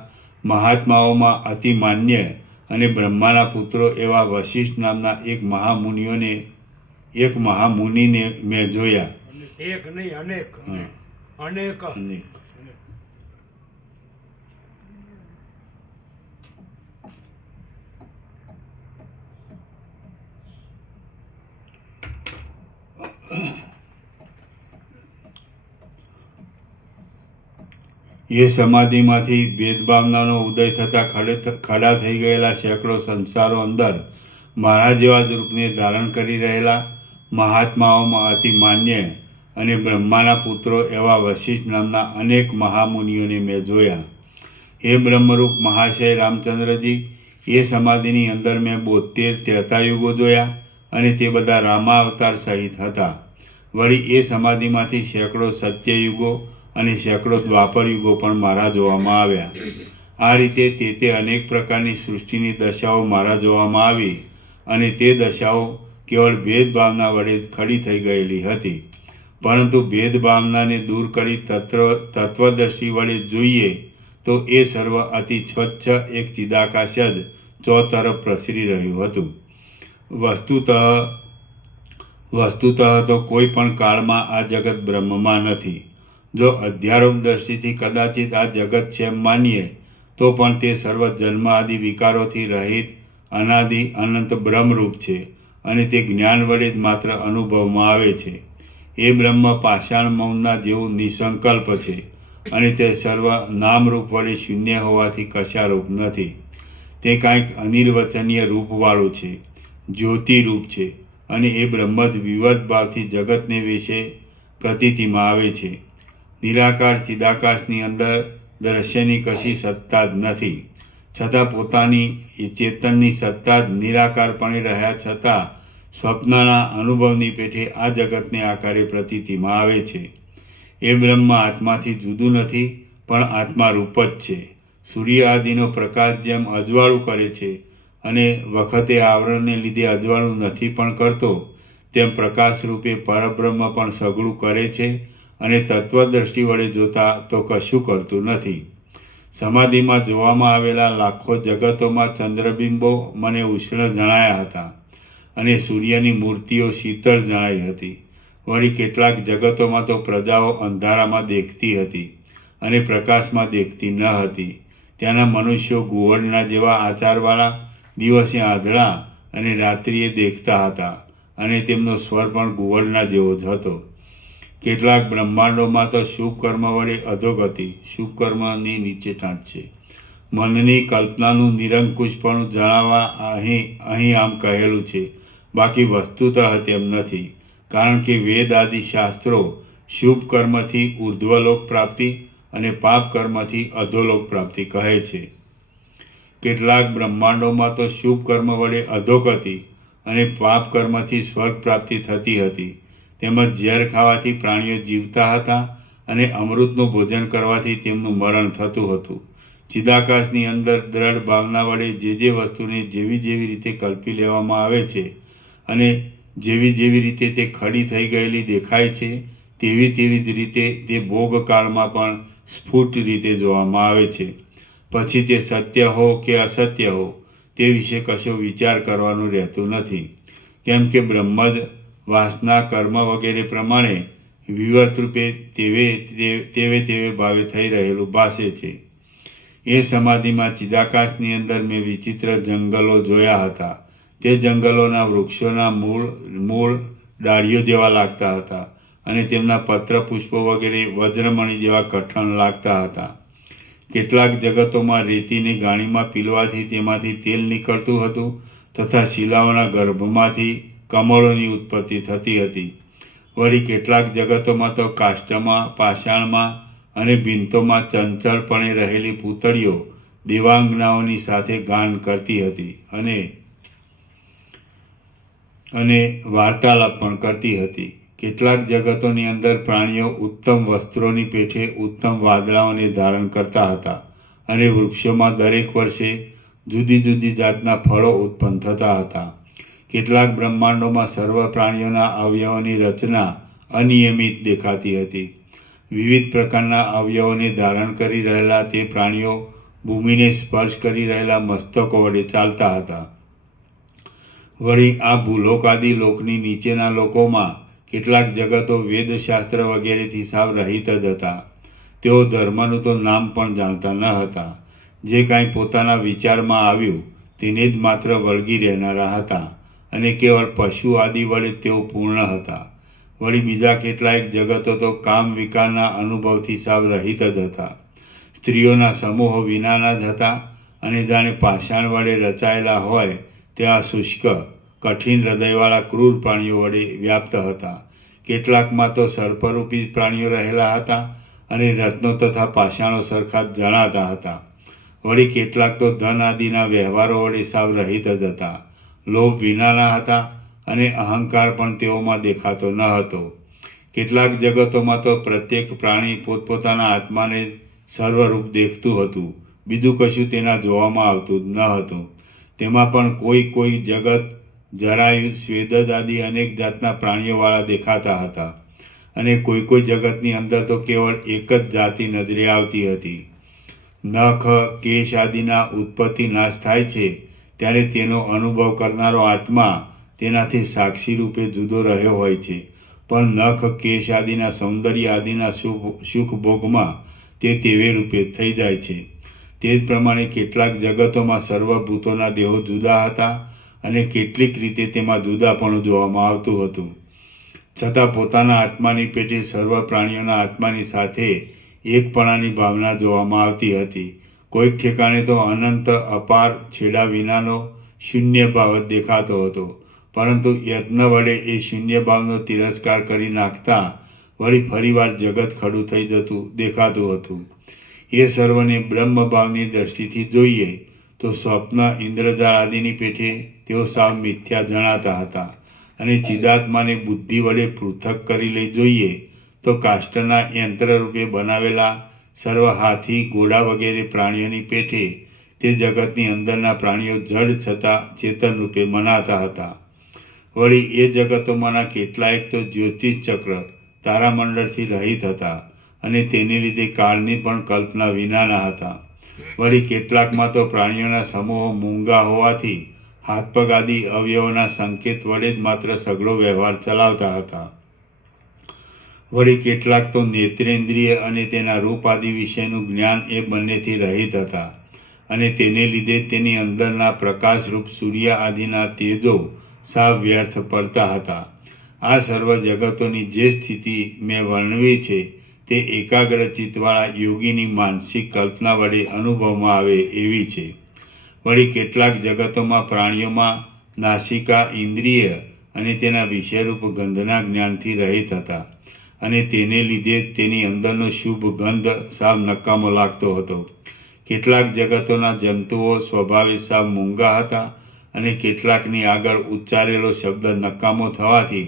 મહાત્માઓમાં અતિ માન્ય અને બ્રહ્માના પુત્રો એવા વશિષ્ઠ નામના એક મહામુનિને મેં જોયા. એક નહીં, અનેક. અનેક. એ સમાધિમાંથી ભેદભાવનાનો ઉદય થતાં ખડા થઈ ગયેલા સેંકડો સંસારો અંદર મારા જેવા જ રૂપને ધારણ કરી રહેલા મહાત્માઓમાં અતિ માન્ય અને બ્રહ્માના પુત્રો એવા વશિષ્ઠ નામના અનેક મહામુનિઓને મેં જોયા. હે બ્રહ્મરૂપ મહાશય રામચંદ્રજી, એ સમાધિની અંદર મેં 72 ત્રેતાયુગો જોયા અને તે બધા રામાવતાર સહિત હતા. વળી એ સમાધિમાંથી સેંકડો સત્યયુગો અને સેંકડો દ્વાપર યુગો પણ મારા જોવામાં આવ્યા. આ રીતે તે અનેક પ્રકારની સૃષ્ટિની દશાઓ મારા જોવામાં આવી અને તે દશાઓ કેવળ ભેદભાવના વડે ખડી થઈ ગયેલી હતી. પરંતુ ભેદભાવનાને દૂર કરી તત્વદર્શી વડે જોઈએ તો એ સર્વ અતિ સ્વચ્છ એક ચિદાકાશ જ ચોતરફ પ્રસરી રહ્યું હતું. વસ્તુતઃ તો કોઈ પણ કાળમાં આ જગત બ્રહ્મમાં નથી. જો અધ્યારોપ દ્રષ્ટિથી કદાચિત આ જગત છે એમ માનીએ તો પણ તે સર્વ જન્મ આદિ વિકારોથી રહિત અનાદિ અનંત બ્રહ્મરૂપ છે અને તે જ્ઞાન વડે જ માત્ર અનુભવમાં આવે છે. એ બ્રહ્મ પાષાણ મૌનના જેવું નિસંકલ્પ છે અને તે સર્વ નામરૂપ વડે શૂન્ય હોવાથી કશારૂપ નથી. તે કાંઈક અનિર્વચનીય રૂપવાળું છે, જ્યોતિરૂપ છે અને એ બ્રહ્મ જ વિવદ ભાવથી જગતને વિશે પ્રતીતિમાં આવે છે. નિરાકાર ચિદાકાશની અંદર દ્રશ્યની કશી સત્તા જ નથી, છતાં પોતાની ચેતનની સત્તા જ નિરાકારપણે રહ્યા છતાં સ્વપ્નના અનુભવની પેઠે આ જગતને આકારે પ્રતીતિમાં આવે છે. એ બ્રહ્મ આત્માથી જુદું નથી પણ આત્મારૂપ જ છે. સૂર્ય આદિનો પ્રકાશ જેમ અજવાળું કરે છે અને વખતે આવરણને લીધે અજવાળું નથી પણ કરતો, તેમ પ્રકાશરૂપે પરબ્રહ્મ પણ સઘળું કરે છે અને તત્વદ્રષ્ટિ વડે જોતા તો કશું કરતું નથી. સમાધિમાં જોવામાં આવેલા લાખો જગતોમાં ચંદ્રબિંબો મને ઉષ્ણ જણાયા હતા અને સૂર્યની મૂર્તિઓ શીતળ જણાઈ હતી. વળી કેટલાક જગતોમાં તો પ્રજાઓ અંધારામાં દેખતી હતી અને પ્રકાશમાં દેખતી ન હતી. ત્યાંના મનુષ્યો ઘુવડના જેવા આચારવાળા દિવસે આંધળા અને રાત્રિએ દેખતા હતા અને તેમનો સ્વર પણ ઘુવડના જેવો જ હતો. કેટલાક બ્રહ્માંડોમાં તો શુભ કર્મ વડે અધોગતિ, શુભ કર્મની નીચે ટાંચ છે. મનની કલ્પનાનું નિરંકુશપણું જણાવવા અહીં આમ કહેલું છે, બાકી વસ્તુતઃ તેમ નથી. કારણ કે વેદ આદિ શાસ્ત્રો શુભ કર્મથી ઉર્ધ્વલોક પ્રાપ્તિ અને પાપ કર્મથી અધોલોક પ્રાપ્તિ કહે છે. કેટલાક બ્રહ્માંડોમાં તો શુભ કર્મ વડે અધોગતિ અને પાપ કર્મથી સ્વર્ગ પ્રાપ્તિ થતી હતી. તેમજ ઝેર ખાવાથી પ્રાણીઓ જીવતા હતા અને અમૃતનું ભોજન કરવાથી તેમનું મરણ થતું હતું. ચિદાકાશની અંદર દ્રઢ ભાવના વડે જે વસ્તુને જેવી જેવી રીતે કલ્પી લેવામાં આવે છે અને જેવી રીતે તે ખડી થઈ ગયેલી દેખાય છે તેવી જ રીતે તે ભોગકાળમાં પણ સ્ફુટ રીતે જોવામાં આવે છે. પછી તે સત્ય હો કે અસત્ય હો તે વિશે કશો વિચાર કરવાનું રહેતું નથી, કેમ કે બ્રહ્મ જ વાસના કર્મ વગેરે પ્રમાણે વિવર્ત રૂપે તેવે ભાવે થઈ રહેલું ભાસે છે. એ સમાધિમાં ચિદાકાશની અંદર મેં વિચિત્ર જંગલો જોયા હતા. તે જંગલોના વૃક્ષોના મૂળ ડાળીઓ જેવા લાગતા હતા અને તેમના પત્ર પુષ્પો વગેરે વજ્રમણી જેવા કઠણ લાગતા હતા. કેટલાક જગતોમાં રેતીની ગાણીમાં પીલવાથી તેમાંથી તેલ નીકળતું હતું તથા શિલાઓના ગર્ભમાંથી કમળોની ઉત્પત્તિ થતી હતી. વળી કેટલાક જગતોમાં તો કાષ્ઠમાં, પાષાણમાં અને ભીંતોમાં ચંચળપણે રહેલી પૂતળીઓ દેવાંગનાઓની સાથે ગાન કરતી હતી અને વાર્તાલાપ પણ કરતી હતી. કેટલાક જગતોની અંદર પ્રાણીઓ ઉત્તમ વસ્ત્રોની પેઠે ઉત્તમ વાદળાઓને ધારણ કરતા હતા અને વૃક્ષોમાં દરેક વર્ષે જુદી જુદી જાતના ફળો ઉત્પન્ન થતા હતા. કેટલાક બ્રહ્માંડોમાં સર્વ પ્રાણીઓના અવયવોની રચના અનિયમિત દેખાતી હતી. વિવિધ પ્રકારના અવયવોને ધારણ કરી રહેલા તે પ્રાણીઓ ભૂમિને સ્પર્શ કરી રહેલા મસ્તકો વડે ચાલતા હતા. વળી આ ભૂલોકાદી લોકની નીચેના લોકોમાં કેટલાક જગતો વેદશાસ્ત્ર વગેરેથી સાવ રહિત જ હતા. તેઓ ધર્મનું તો નામ પણ જાણતા ન હતા. જે કાંઈ પોતાના વિચારમાં આવ્યું તેને જ માત્ર વળગી રહેનારા હતા અને કેવળ પશુ આદિ વડે તેઓ પૂર્ણ હતા. વળી બીજા કેટલાક જગતો તો કામ વિકારના અનુભવથી સાવ રહિત જ હતા. સ્ત્રીઓના સમૂહો વિનાના જ હતા અને જાણે પાષાણ વડે રચાયેલા હોય તેવા શુષ્ક કઠિન હૃદયવાળા ક્રૂર પ્રાણીઓ વડે વ્યાપ્ત હતા. કેટલાકમાં તો સર્પરૂપી પ્રાણીઓ રહેલા હતા અને રત્નો તથા પાષાણો સરખા જ જણાતા હતા. વળી કેટલાક તો ધન આદિના વ્યવહારો વડે સાવ રહિત જ હતા. લોભ વિનાના હતા અને અહંકાર પણ તેઓમાં દેખાતો ન હતો. કેટલાક જગતોમાં તો પ્રત્યેક પ્રાણી પોતપોતાના આત્માને સર્વરૂપ દેખતું હતું, બીજું કશું તેના જોવામાં આવતું જ ન હતું. તેમાં પણ કોઈ જગત જરાયુ, સ્વેદજ આદિ અનેક જાતના પ્રાણીઓવાળા દેખાતા હતા અને કોઈ જગતની અંદર તો કેવળ એક જ જાતિ નજરે આવતી હતી. નખ, કેશ આદિના ઉત્પત્તિ નાશ થાય છે ત્યારે તેનો અનુભવ કરનારો આત્મા તેનાથી સાક્ષી રૂપે જુદો રહ્યો હોય છે, પણ નખ, કેશ આદિના સૌંદર્ય આદિના સુખ ભોગમાં તે તેવે રૂપે થઈ જાય છે. તે જ પ્રમાણે કેટલાક જગતોમાં સર્વભૂતોના દેહો જુદા હતા અને કેટલીક રીતે તેમાં જુદાપણું જોવામાં આવતું હતું. છતાં પોતાના આત્માની પેટે સર્વ પ્રાણીઓના આત્માની સાથે એકપણાની ભાવના જોવામાં આવતી હતી. કોઈક ઠેકાણે તો અનંત અપાર છેડા વિનાનો શૂન્ય ભાવ જ દેખાતો હતો, પરંતુ યત્ન વડે એ શૂન્ય ભાવનો તિરસ્કાર કરી નાખતા વળી ફરીવાર જગત ખડું થઈ દેખાતું હતું. એ સર્વને બ્રહ્મ ભાવની દ્રષ્ટિથી જોઈએ તો સ્વપ્ન, ઇન્દ્રજાળ આદિની પેઠે તેઓ સાવ મિથ્યા જણાતા હતા અને ચિદાત્માને બુદ્ધિ વડે પૃથક કરી લઈ જોઈએ તો કાષ્ઠના યંત્રરૂપે બનાવેલા સર્વ હાથી, ઘોડા વગેરે પ્રાણીઓની પેઠે તે જગતની અંદરના પ્રાણીઓ જડ છતાં ચેતન રૂપે મનાતા હતા. વળી એ જગતોમાંના કેટલાયક તો જ્યોતિષ ચક્ર, તારામંડળથી રહિત હતા અને તેને લીધે કાળની પણ કલ્પના વિનાના હતા. વળી કેટલાકમાં તો પ્રાણીઓના સમૂહો મૂંગા હોવાથી હાથપગ આદિ અવયવોના સંકેત વડે જ માત્ર સઘળો વ્યવહાર ચલાવતા હતા. વળી કેટલાક તો નેત્રેન્દ્રિય અને તેના રૂપ આદિ વિશેનું જ્ઞાન એ બંનેથી રહિત હતા અને તેને લીધે તેની અંદરના પ્રકાશરૂપ સૂર્ય આદિના તેજો સાવ વ્યર્થ પડતા હતા. આ સર્વ જગતોની જે સ્થિતિ મેં વર્ણવી છે તે એકાગ્ર ચિત્તવાળા યોગીની માનસિક કલ્પના વડે અનુભવમાં આવે એવી છે. વળી કેટલાક જગતોમાં પ્રાણીઓમાં નાસિકા ઇન્દ્રિય અને તેના વિષયરૂપ ગંધના જ્ઞાનથી રહિત હતા અને તેને લીધે તેની અંદરનો શુભ ગંધ સાવ નકામો લાગતો હતો. કેટલાક જગતોના જંતુઓ સ્વભાવે સાવ મૂંગા હતા અને કેટલાકની આગળ ઉચ્ચારેલો શબ્દ નકામો થવાથી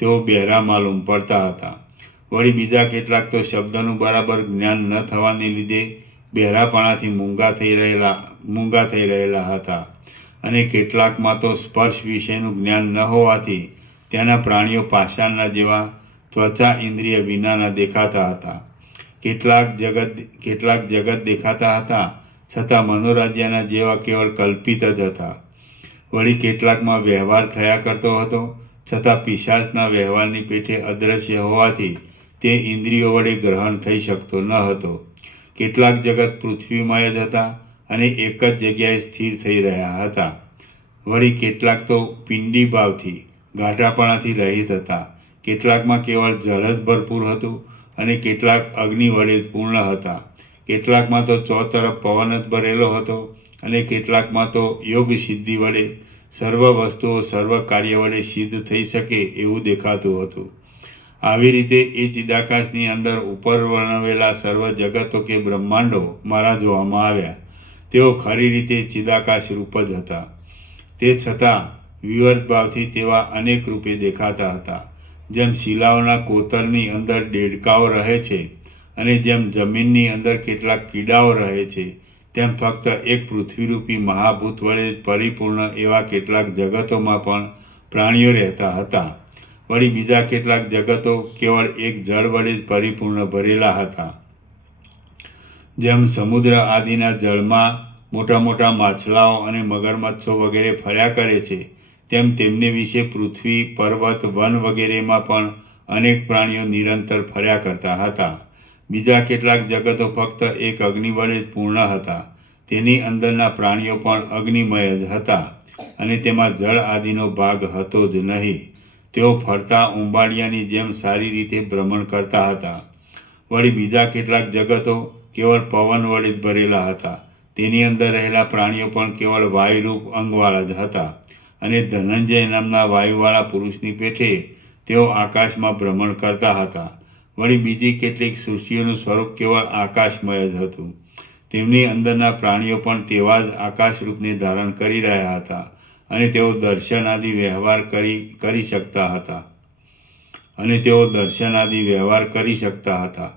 તેઓ બહેરા માલુમ પડતા હતા. વળી બીજા કેટલાક તો શબ્દનું બરાબર જ્ઞાન ન થવાને લીધે બહેરાપણાથી મૂંગા થઈ રહેલા હતા, અને કેટલાકમાં તો સ્પર્શ વિશેનું જ્ઞાન ન હોવાથી ત્યાંના પ્રાણીઓ પાષાણના જેવા ત્વચા ઇન્દ્રિય વિનાના દેખાતા હતા. કેટલાક જગત દેખાતા હતા, છતાં મનોરાજ્યના જેવા કેવળ કલ્પિત જ હતા. વળી કેટલાકમાં વ્યવહાર થયા કરતો હતો, છતાં પિશાચના વ્યવહારની પેઠે અદ્રશ્ય હોવાથી તે ઇન્દ્રિયો વડે ગ્રહણ થઈ શકતો ન હતો. કેટલાક જગત પૃથ્વીમય જ હતા અને એક જ જગ્યાએ સ્થિર થઈ રહ્યા હતા. વળી કેટલાક તો પિંડી ભાવથી ઘાટાપણાથી રહિત હતા. કેટલાકમાં કેવળ જળ જ ભરપૂર હતું અને કેટલાક અગ્નિ વડે જ પૂર્ણ હતા. કેટલાકમાં તો ચોતરફ પવન જ ભરેલો હતો અને કેટલાકમાં તો યોગ સિદ્ધિ વડે સર્વ વસ્તુઓ સર્વ કાર્ય વડે સિદ્ધ થઈ શકે એવું દેખાતું હતું. આવી રીતે એ ચિદાકાશની અંદર ઉપર વર્ણવેલા સર્વ જગતો કે બ્રહ્માંડો મારા જોવામાં આવ્યા. તેઓ ખરી રીતે ચિદાકાશ રૂપ જ હતા. તે છતાં વિવર્ત ભાવથી તેવા અનેક રૂપે દેખાતા હતા. જેમ શિલાઓના કોતરની અંદર દેડકાઓ રહે છે અને જેમ જમીનની અંદર કેટલાક કીડાઓ રહે છે, તેમ ફક્ત એક પૃથ્વીરૂપી મહાભૂત વડે પરિપૂર્ણ એવા કેટલાક જગતોમાં પણ પ્રાણીઓ રહેતા હતા. વળી બીજા કેટલાક જગતો કેવળ એક જળ વડે જ પરિપૂર્ણ ભરેલા હતા. જેમ સમુદ્ર આદિના જળમાં મોટા મોટા માછલાઓ અને મગરમચ્છો વગેરે ફર્યા કરે છે, તેમ તેમને વિશે પૃથ્વી, પર્વત, વન વગેરેમાં પણ અનેક પ્રાણીઓ નિરંતર ફર્યા કરતા હતા. બીજા કેટલાક જગતો ફક્ત એક અગ્નિ વડે જ પૂર્ણ હતા. તેની અંદરના પ્રાણીઓ પણ અગ્નિમય જ હતા અને તેમાં જળ આદિનો ભાગ હતો જ નહીં. તેઓ ફરતા ઉંબાડિયાની જેમ સારી રીતે ભ્રમણ કરતા હતા. વળી બીજા કેટલાક જગતો કેવળ પવન વડે જ ભરેલા હતા. તેની અંદર રહેલા પ્રાણીઓ પણ કેવળ વાયુરૂપ અંગવાળા જ હતા અને ધનંજય નામના વાયુવાળા પુરુષની પેઠે તેઓ આકાશમાં ભ્રમણ કરતા હતા. વળી બીજી કેટલીક સૃષ્ટિઓનું સ્વરૂપ કેવળ આકાશમય જ હતું. તેમની અંદરના પ્રાણીઓ પણ તેવા જ આકાશરૂપને ધારણ કરી રહ્યા હતા અને તેઓ દર્શન આદિ વ્યવહાર કરી શકતા હતા.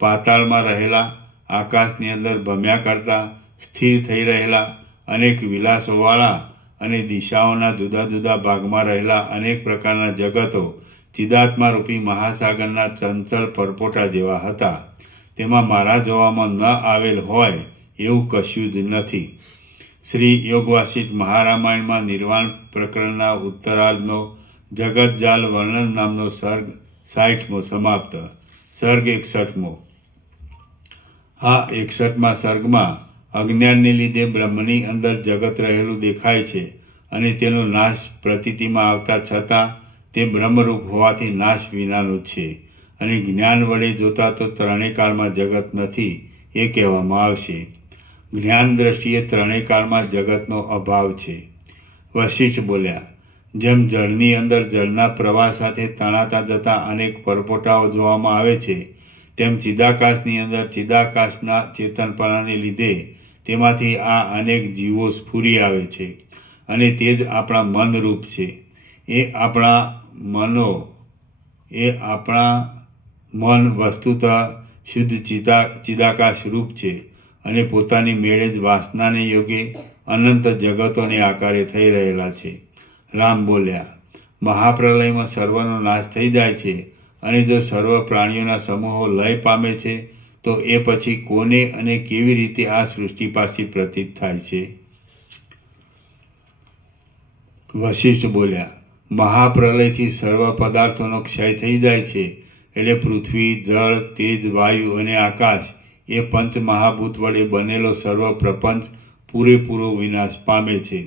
પાતાળમાં રહેલા, આકાશની અંદર ભમ્યા કરતા, સ્થિર થઈ રહેલા, અનેક વિલાસોવાળા અને દિશાઓના જુદા જુદા ભાગમાં રહેલા અનેક પ્રકારના જગતો ચિદાત્મા રૂપી મહાસાગરના ચંચળ પરપોટા જેવા હતા. તેમાં મારા જોવામાં ન આવેલ હોય એવું કશું જ નથી. શ્રી યોગવાસિષ્ઠ મહારામાયણમાં નિર્વાણ પ્રકરણના ઉત્તરાર્ધનો જગતજાલ વર્ણન નામનો સર્ગ 60મો સમાપ્ત. સર્ગ 61મો. આ 61મા સર્ગમાં અજ્ઞાનને લીધે બ્રહ્મની અંદર જગત રહેલું દેખાય છે અને તેનો નાશ પ્રતીતિમાં આવતા છતાં તે બ્રહ્મરૂપ હોવાથી નાશ વિનાનું છે અને જ્ઞાન વડે જોતા તો ત્રણેય કાળમાં જગત નથી એ કહેવામાં આવશે. જ્ઞાન દ્રષ્ટિએ ત્રણેય કાળમાં જગતનો અભાવ છે. વશિષ્ઠ બોલ્યા, જેમ જળની અંદર જળના પ્રવાહ સાથે તણાતા જતા અનેક પરપોટાઓ જોવામાં આવે છે, તેમ ચિદાકાશની અંદર ચિદાકાશના ચેતનપણાને લીધે તેમાંથી આ અનેક જીવો સ્ફુરી આવે છે અને તે જ આપણા મનરૂપ છે. એ આપણા મન વસ્તુતઃ શુદ્ધ ચિદાકાશ રૂપ છે અને પોતાની મેળે જ વાસનાને યોગે અનંત જગતોને આકારે થઈ રહેલા છે. રામ બોલ્યા, મહાપ્રલયમાં સર્વનો નાશ થઈ જાય છે અને જો સર્વ પ્રાણીઓના સમૂહો લય પામે છે તો એ પછી કોને અને કેવી રીતે આ સૃષ્ટિ પાછી પ્રતીત થાય છે? વશિષ્ઠ બોલ્યા, મહાપ્રલયથી સર્વ પદાર્થોનો ક્ષય થઈ જાય છે એટલે પૃથ્વી, જળ, તેજ, વાયુ અને આકાશ એ પંચ મહાભૂત વડે બનેલો સર્વ પ્રપંચ પૂરેપૂરો વિનાશ પામે છે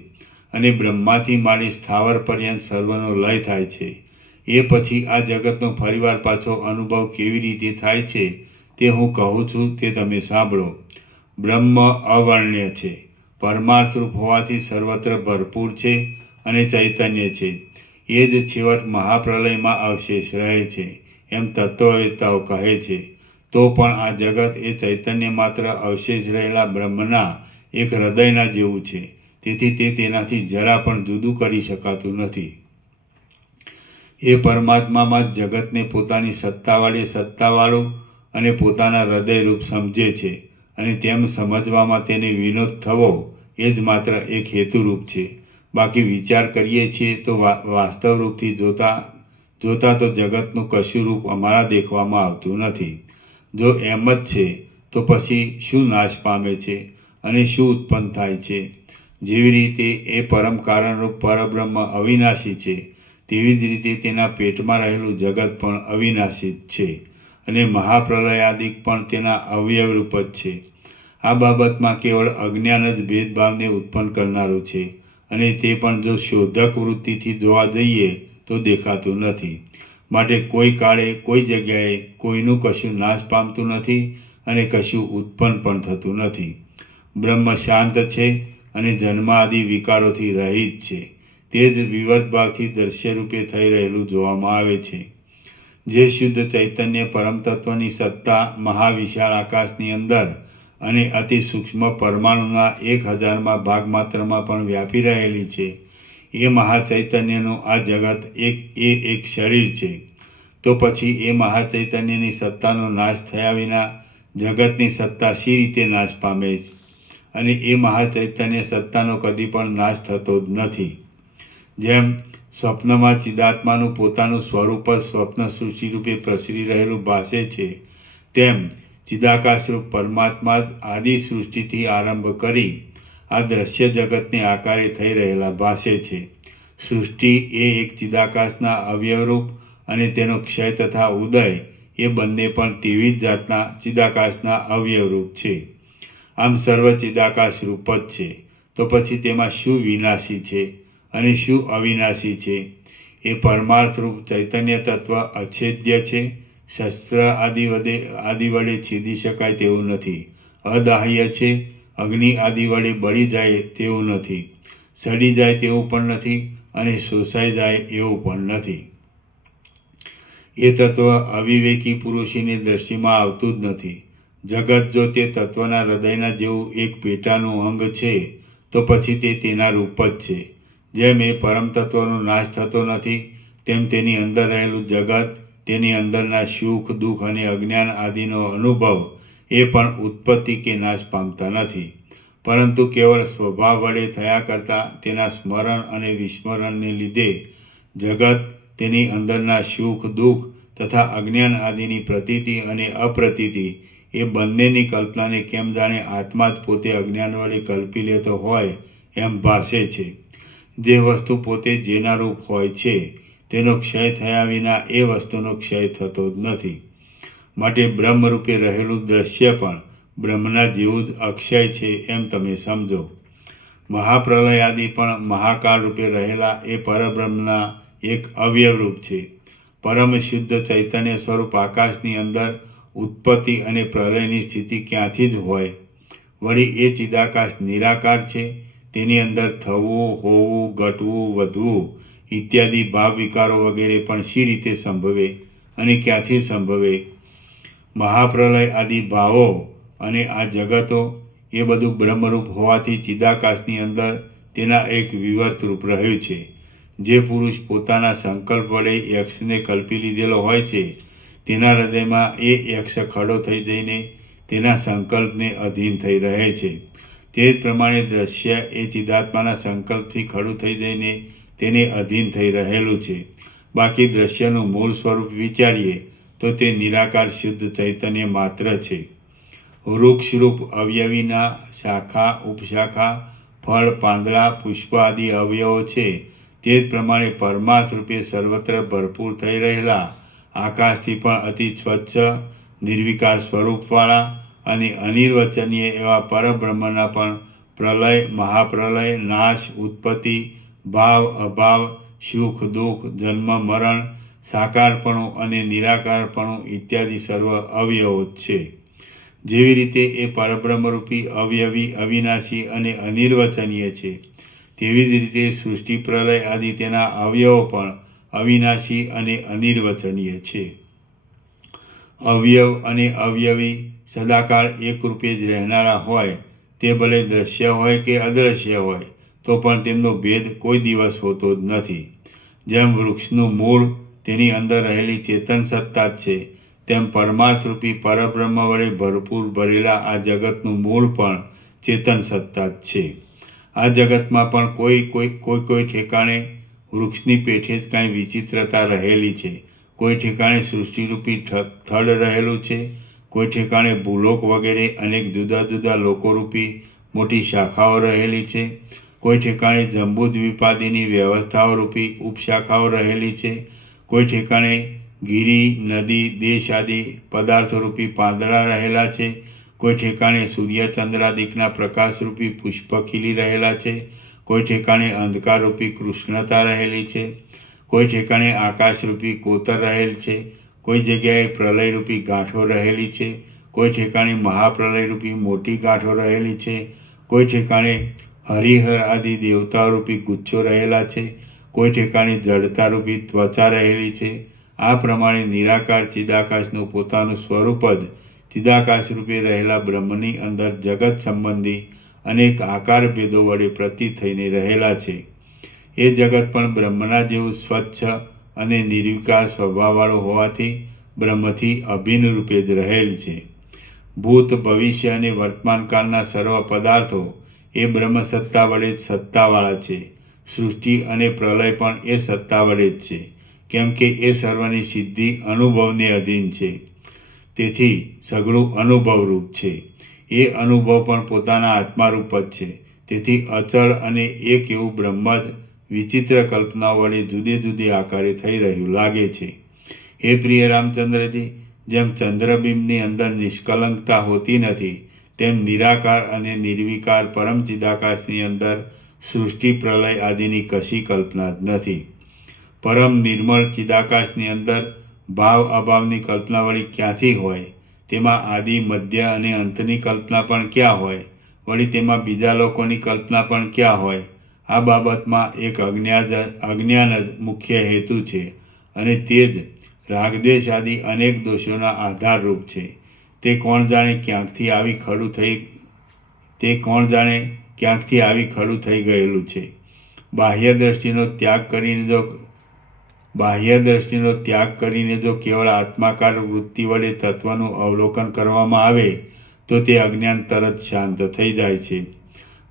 અને બ્રહ્માથી માંડી સ્થાવર પર્યંત સર્વનો લય થાય છે. એ પછી આ જગતનો ફરીવાર પાછો અનુભવ કેવી રીતે થાય છે તે હું કહું છું, તે તમે સાંભળો. બ્રહ્મ અવર્ણ્ય છે, પરમાર્થરૂપ હોવાથી સર્વત્ર ભરપૂર છે અને ચૈતન્ય છે. એ જ છેવટ મહાપ્રલયમાં અવશેષ રહે છે એમ તત્વવેત્તાઓ કહે છે. તો પણ આ જગત એ ચૈતન્ય માત્ર અવશેષ રહેલા બ્રહ્મના એક હૃદયના જેવું છે. તેથી તે તેનાથી જરા પણ જુદું કરી શકાતું નથી. એ પરમાત્મામાં જ જગતને પોતાની સત્તા વડે સત્તાવાળું અને પોતાના હૃદયરૂપ સમજે છે અને તેમ સમજવામાં તેને વિનોદ થવો એ જ માત્ર એક હેતુરૂપ છે. બાકી વિચાર કરીએ છીએ તો વાસ્તવ રૂપથી જોતા તો જગતનું કશું રૂપ અમારા દેખવામાં આવતું નથી. જો એમ જ છે તો પછી શું નાશ પામે છે અને શું ઉત્પન્ન થાય છે? જેવી રીતે એ પરમ કારણરૂપ પરબ્રહ્મ અવિનાશી છે, તેવી જ રીતે તેના પેટમાં રહેલું જગત પણ અવિનાશી જ છે અને મહાપ્રલયાદિક પણ તેના અવયવરૂપ જ છે. આ બાબતમાં કેવળ અજ્ઞાન જ ભેદભાવને ઉત્પન્ન કરનારું છે અને તે પણ જો શોધક વૃત્તિથી જોવા જઈએ તો દેખાતું નથી. માટે કોઈ કાળે કોઈ જગ્યાએ કોઈનું કશું નાશ પામતું નથી અને કશું ઉત્પન્ન પણ થતું નથી. બ્રહ્મ શાંત છે અને જન્માદિ વિકારોથી રહિત છે. તે જ વિવર્તભાવથી દ્રશ્યરૂપે થઈ રહેલું જોવામાં આવે છે. જે શુદ્ધ ચૈતન્ય પરમતત્વની સત્તા મહાવિશાળ આકાશની અંદર અને અતિ સૂક્ષ્મ પરમાણુના 1000માં ભાગ માત્રમાં પણ વ્યાપી રહેલી છે, એ મહાચૈતન્યનું આ જગત એક શરીર છે. તો પછી એ મહાચૈતન્યની સત્તાનો નાશ થયા વિના જગતની સત્તા શી રીતે નાશ પામે છે? અને એ મહાચૈતન્ય સત્તાનો કદી પણ નાશ થતો જ નથી. જેમ સ્વપ્નમાં ચિદાત્માનું પોતાનું સ્વરૂપ જ સ્વપ્ન સૃષ્ટિરૂપે પ્રસરી રહેલું ભાસે છે, તેમ ચિદાકાશરૂપ પરમાત્મા જ આદિ સૃષ્ટિથી આરંભ કરી આ દ્રશ્ય જગતને આકારે થઈ રહેલા ભાસે છે. સૃષ્ટિ એ એક ચિદાકાશના અવયવરૂપ અને તેનો ક્ષય તથા ઉદય એ બંને પણ તેવી જ જાતના ચિદાકાશના અવયવરૂપ છે. આમ સર્વ ચિદાકાશ રૂપ જ છે. તો પછી તેમાં શું વિનાશી છે અને શું અવિનાશી છે? એ પરમાર્થરૂપ ચૈતન્ય તત્વ અછેદ્ય છે. શસ્ત્ર આદિ વડે છેદી શકાય તેવું નથી. અદાહ્ય છે. અગ્નિ આદિ વડે બળી જાય તેવું નથી. સડી જાય તેવું પણ નથી અને શોષાઈ જાય એવું પણ નથી. એ તત્વ અવિવેકી પુરુષની દ્રષ્ટિમાં આવતું જ નથી. જગત જો તે તત્વના હૃદયના જેવું એક પેટાનું અંગ છે તો પછી તે તેના રૂપ જ છે. જેમ એ પરમ તત્વનો નાશ થતો નથી, તેમ તેની અંદર રહેલું જગત, તેની અંદરના સુખ દુઃખ અને અજ્ઞાન આદિનો અનુભવ એ પણ ઉત્પત્તિ કે નાશ પામતા નથી, પરંતુ કેવળ સ્વભાવ વડે થયા કરતા તેના સ્મરણ અને વિસ્મરણને લીધે જગત, તેની અંદરના સુખ દુઃખ તથા અજ્ઞાન આદિની પ્રતીતિ અને અપ્રતીતિ એ બંનેની કલ્પનાને કેમ જાણે આત્મા જ પોતે અજ્ઞાન વડે કલ્પી લેતો હોય એમ ભાસે છે. જે વસ્તુ પોતે જેના રૂપ હોય છે તેનો ક્ષય થયા વિના એ વસ્તુનો ક્ષય થતો જ નથી. માટે બ્રહ્મરૂપે રહેલું દ્રશ્ય પણ બ્રહ્મના જેવું જ અક્ષય છે એમ તમે સમજો. મહાપ્રલયાદિ પણ મહાકાળ રૂપે રહેલા એ પરબ્રહ્મના એક અવયવરૂપ છે. પરમ શુદ્ધ ચૈતન્ય સ્વરૂપ આકાશની અંદર ઉત્પત્તિ અને પ્રલયની સ્થિતિ ક્યાંથી જ હોય? વળી એ ચિદાકાશ નિરાકાર છે. તેની અંદર થવું, હોવું, ઘટવું, વધવું ઇત્યાદિ ભાવ વિકારો વગેરે પણ શી રીતે સંભવે અને ક્યાંથી સંભવે? મહાપ્રલય આદિ ભાવો અને આ જગતો એ બધું બ્રહ્મરૂપ હોવાથી ચિદાકાશની અંદર તેના એક વિવર્ત રૂપ રહ્યું છે. જે પુરુષ પોતાના સંકલ્પ વડે યક્ષને કલ્પી લીધેલો હોય છે, તેના હૃદયમાં એ યક્ષ ખડો થઈ જઈને તેના સંકલ્પને અધીન થઈ રહે છે. તે જ પ્રમાણે દ્રશ્ય એ ચિદાત્માના સંકલ્પથી ખડું થઈ જઈને તેને અધીન થઈ રહેલું છે. બાકી દ્રશ્યનું મૂળ સ્વરૂપ વિચારીએ તો તે નિરાકાર શુદ્ધ ચૈતન્ય માત્ર છે. વૃક્ષરૂપ અવયવીના શાખા, ઉપશાખા, ફળ, પાંદડા, પુષ્પ આદિ અવયવો છે, તે જ પ્રમાણે પરમાર્થ રૂપે સર્વત્ર ભરપૂર થઈ રહેલા આકાશથી પણ અતિ સ્વચ્છ નિર્વિકાર સ્વરૂપવાળા અને અનિર્વચનીય એવા પરબ્રહ્મના પણ પ્રલય, મહાપ્રલય, નાશ, ઉત્પત્તિ, ભાવ, અભાવ, સુખ દુઃખ, જન્મ મરણ, સાકારપણું અને નિરાકારપણું ઇત્યાદિ સર્વ અવયવો જ છે. જેવી રીતે એ પરબ્રહ્મરૂપી અવયવી, અવિનાશી અને અનિર્વચનીય છે, તેવી જ રીતે સૃષ્ટિ પ્રલય આદિ તેના અવયવો પણ અવિનાશી અને અનિર્વચનીય છે. અવયવ અને અવયવી સદાકાળ એકરૂપે જ રહેનારા હોય, તે ભલે દ્રશ્ય હોય કે અદ્રશ્ય હોય, તો પણ તેમનો ભેદ કોઈ દિવસ હોતો જ નથી. જેમ વૃક્ષનું મૂળ તેની અંદર રહેલી ચેતન સત્તા જ છે, તેમ પરમાર્થરૂપી પરબ્રહ્મ વડે ભરપૂર ભરેલા આ જગતનું મૂળ પણ ચેતન સત્તા જ છે. આ જગતમાં પણ કોઈ ઠેકાણે વૃક્ષની પેઠે જ કાંઈ વિચિત્રતા રહેલી છે, કોઈ ઠેકાણે સૃષ્ટિરૂપી થડ રહેલું છે, કોઈ ઠેકાણે ભૂલોક વગેરે અનેક જુદા જુદા લોકોરૂપી મોટી શાખાઓ રહેલી છે, કોઈ ઠેકાણે જંબૂદ્વીપાદિની વ્યવસ્થાઓ રૂપી ઉપશાખાઓ રહેલી છે, કોઈ ઠેકાણે ગિરી નદી દેશ આદિ પદાર્થોરૂપી પાંદડા રહેલા છે, કોઈ ઠેકાણે સૂર્યચંદ્રાદિકના પ્રકાશરૂપી પુષ્પ ખીલી રહેલા છે, કોઈ ઠેકાણે અંધકારરૂપી કૃષ્ણતા રહેલી છે, કોઈ ઠેકાણે આકાશરૂપી કોતર રહેલ છે, કોઈ જગ્યાએ પ્રલયરૂપી ગાંઠો રહેલી છે, કોઈ ઠેકાણે મહાપ્રલયરૂપી મોટી ગાંઠો રહેલી છે, કોઈ ઠેકાણે હરિહર આદિ દેવતાઓરૂપી ગુચ્છો રહેલા છે, કોઈ ઠેકાણે જડતારૂપી ત્વચા રહેલી છે. આ પ્રમાણે નિરાકાર ચિદાકાશનું પોતાનું સ્વરૂપ જ ચિદાકાશરૂપે રહેલા બ્રહ્મની અંદર જગત સંબંધી અનેક આકાર ભેદો વડે પ્રતીત થઈને રહેલા છે. એ જગત પણ બ્રહ્મના જેવું સ્વચ્છ અને નિર્વિકાર સ્વભાવવાળું હોવાથી બ્રહ્મથી અભિન્ન રૂપે જ રહેલ છે. ભૂત ભવિષ્ય અને વર્તમાન કાળના સર્વ પદાર્થો એ બ્રહ્મસત્તા વડે જ સત્તાવાળા છે. સૃષ્ટિ અને પ્રલય પણ એ સત્તા વડે જ છે, કેમ કે એ સર્વની સિદ્ધિ અનુભવને અધીન છે, તેથી સઘળું અનુભવરૂપ છે. એ અનુભવ પણ પોતાના આત્મારૂપ જ છે, તેથી અચળ અને એક એવું બ્રહ્મ જ વિચિત્ર કલ્પનાઓ વડે જુદે જુદે આકારે થઈ રહ્યું લાગે છે. હે પ્રિય રામચંદ્રજી, જેમ ચંદ્રબિંબની અંદર નિષ્કલંકતા હોતી નથી, તેમ નિરાકાર અને નિર્વિકાર પરમ ચિદાકાશની અંદર સૃષ્ટિ પ્રલય આદિની કશી કલ્પના જ નથી. પરમ નિર્મળ ચિદાકાશની અંદર ભાવ અભાવની કલ્પના વળી ક્યાંથી હોય? તેમાં આદિ મધ્ય અને અંતની કલ્પના પણ ક્યાં હોય? વળી તેમાં બીજા લોકોની કલ્પના પણ ક્યાં હોય? આ બાબતમાં એક અજ્ઞાન જ મુખ્ય હેતુ છે, અને તે જ રાગદ્વેષ આદિ અનેક દોષોના આધારરૂપ છે. તે કોણ જાણે ક્યાંકથી આવી ખડું થઈ ગયેલું છે. બાહ્ય દ્રષ્ટિનો ત્યાગ કરીને જો કેવળ આત્માકાર વૃત્તિ વડે તત્વનું અવલોકન કરવામાં આવે તો તે અજ્ઞાન તરત શાંત થઈ જાય છે.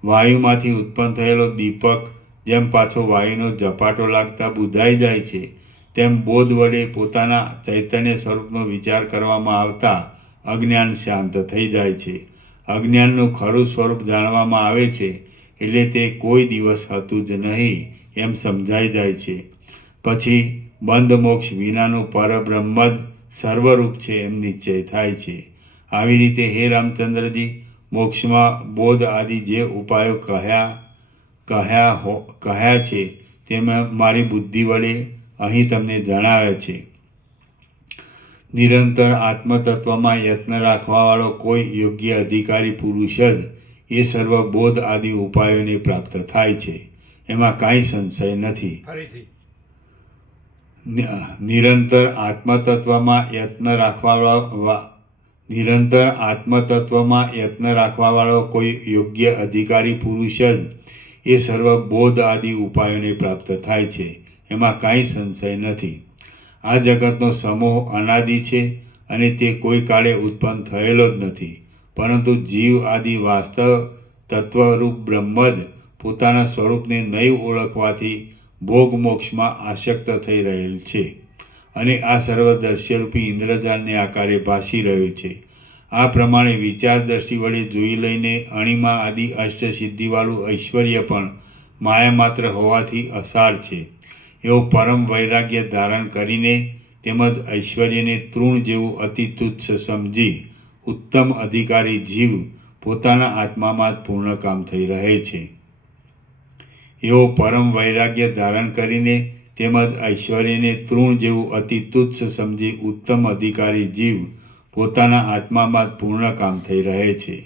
વાયુમાંથી ઉત્પન્ન થયેલો દીપક જેમ પાછો વાયુનો ઝપાટો લાગતા બુઝાઈ જાય છે, તેમ બોધ વડે પોતાના ચૈતન્ય સ્વરૂપનો વિચાર કરવામાં આવતા અજ્ઞાન શાંત થઈ જાય છે. અજ્ઞાનનું ખરું સ્વરૂપ જાણવામાં આવે છે, એટલે તે કોઈ દિવસ હતું જ નહીં એમ સમજાઈ જાય છે. પછી બંધ મોક્ષ વિનાનું પરબ્રહ્મ જ સર્વરૂપ છે એમ નિશ્ચય થાય છે. આવી રીતે હે રામચંદ્રજી, મોક્ષમાં બોધ આદિ જે ઉપાયો કહ્યા છે તે મેં મારી બુદ્ધિ વડે અહીં તમને જણાવ્યા છે. નિરંતર આત્મતત્વમાં યત્ન રાખવાવાળો કોઈ યોગ્ય અધિકારી પુરુષ જ એ સર્વ બોધ આદિ ઉપાયોને પ્રાપ્ત થાય છે, એમાં કાંઈ સંશય નથી. નિરંતર આત્મતત્વમાં યત્ન રાખવાવાળો કોઈ યોગ્ય અધિકારી પુરુષ જ એ સર્વ બોધ આદિ ઉપાયોને પ્રાપ્ત થાય છે, એમાં કાંઈ સંશય નથી. આ જગતનો સમૂહ અનાદિ છે અને તે કોઈ કાળે ઉત્પન્ન થયેલો જ નથી, પરંતુ જીવ આદિ વાસ્તવ તત્વરૂપ બ્રહ્મ જ પોતાના સ્વરૂપને નહીં ઓળખવાથી ભોગ મોક્ષમાં આસક્ત થઈ રહેલ છે, અને આ સર્વદર્શ્યરૂપી ઇન્દ્રજાળને આકારે ભાસી રહ્યું છે. આ પ્રમાણે વિચાર દ્રષ્ટિ વડે જોઈ લઈને અણિમા આદિ અષ્ટસિદ્ધિવાળું ઐશ્વર્ય પણ માયા માત્ર હોવાથી અસાર છે, એવો પરમ વૈરાગ્ય ધારણ કરીને તેમજ ઐશ્વર્યને તૃણ જેવું અતિ તુચ્છ સમજી ઉત્તમ અધિકારી જીવ પોતાના આત્મામાં જ પૂર્ણકામ થઈ રહે છે. એવો પરમ વૈરાગ્ય ધારણ કરીને તેમજ ઐશ્વર્યને તૃણ જેવું અતિ તુચ્છ સમજી ઉત્તમ અધિકારી જીવ પોતાના આત્મામાં જ પૂર્ણકામ થઈ રહે છે.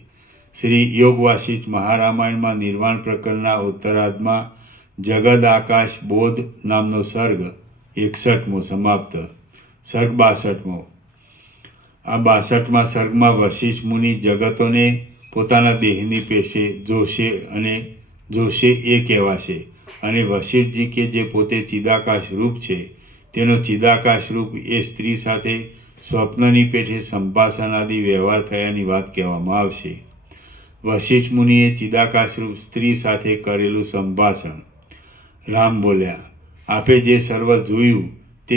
શ્રી યોગ વાસિષ્ઠ મહારામાયણમાં નિર્વાણ પ્રકરણના ઉત્તરાર્ધમાં જગદ આકાશ બોધ નામનો સર્ગ 61મો સમાપ્ત. સર્ગ 62મો. આ 62મા સર્ગમાં વશિષ્ઠ મુનિ જગતોને પોતાના દેહની પેશે જોશે એ કહેવાશે, અને વશિષ્ઠજી કે જે પોતે ચિદાકાશ રૂપ છે તેનો ચિદાકાશ રૂપ એ સ્ત્રી સાથે સ્વપ્નની પેઠે સંભાષણ આદિ વ્યવહાર થયાની વાત કહેવામાં આવશે. વશિષ્ઠ મુનિએ ચિદાકાશ રૂપ સ્ત્રી સાથે કરેલું સંભાષણ. રામ બોલ્યા, આપે જે સર્વ જોયું તે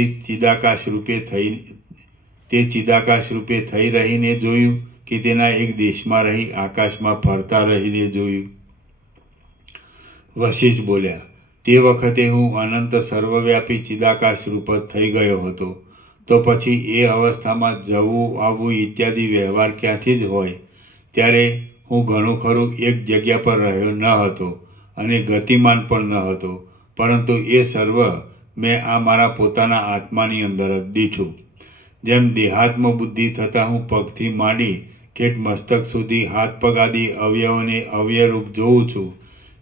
ચિદાકાશ રૂપે થઈ રહીને જોયું કે તેના એક દેશમાં રહી આકાશમાં ફરતા રહીને જોયું? વશિષ્ઠ બોલ્યા, તે વખતે હું અનંત સર્વવ્યાપી ચિદાકાશ રૂપ જ થઈ ગયો હતો. તો પછી એ અવસ્થામાં જવું આવવું ઇત્યાદિ વ્યવહાર ક્યાંથી જ હોય? ત્યારે હું ઘણું ખરું એક જગ્યા પર રહ્યો ન હતો અને ગતિમાન પણ ન હતો, પરંતુ એ સર્વ મેં આ મારા પોતાના આત્માની અંદર જ દીઠું. જેમ દેહાત્મ બુદ્ધિ થતાં હું પગથી માંડી ઠેઠ મસ્તક સુધી હાથ પગ આદિ અવયવોને અવયવરૂપ જોઉં છું,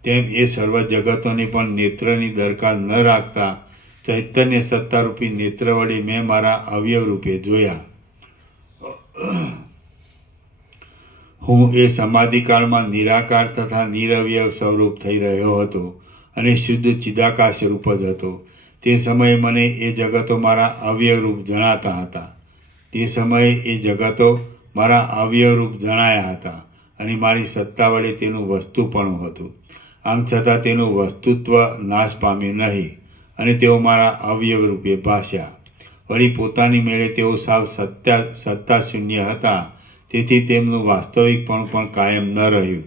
તેમ એ સર્વ જગતોને પણ નેત્રની દરકાર ન રાખતા ચૈતન્ય સત્તારૂપી નેત્ર વડે મેં મારા અવયવ રૂપે જોયા. હું એ સમાધિકાળમાં નિરાકાર તથા નિરવયવ સ્વરૂપ થઈ રહ્યો હતો અને શુદ્ધ ચિદાકાશ રૂપ જ હતો. તે સમયે મને એ જગતો મારા અવયવરૂપ જણાતા હતા. અને મારી સત્તા વડે તેનું વસ્તુપણું હતું. આમ છતાં તેનું વસ્તુત્વ નાશ પામ્યું નહીં અને તેઓ મારા અવયવ રૂપે ભાષ્યા. વળી પોતાની મેળે તેઓ સાવ સત્તા શૂન્ય હતા, તેથી તેમનું વાસ્તવિકપણું પણ કાયમ ન રહ્યું.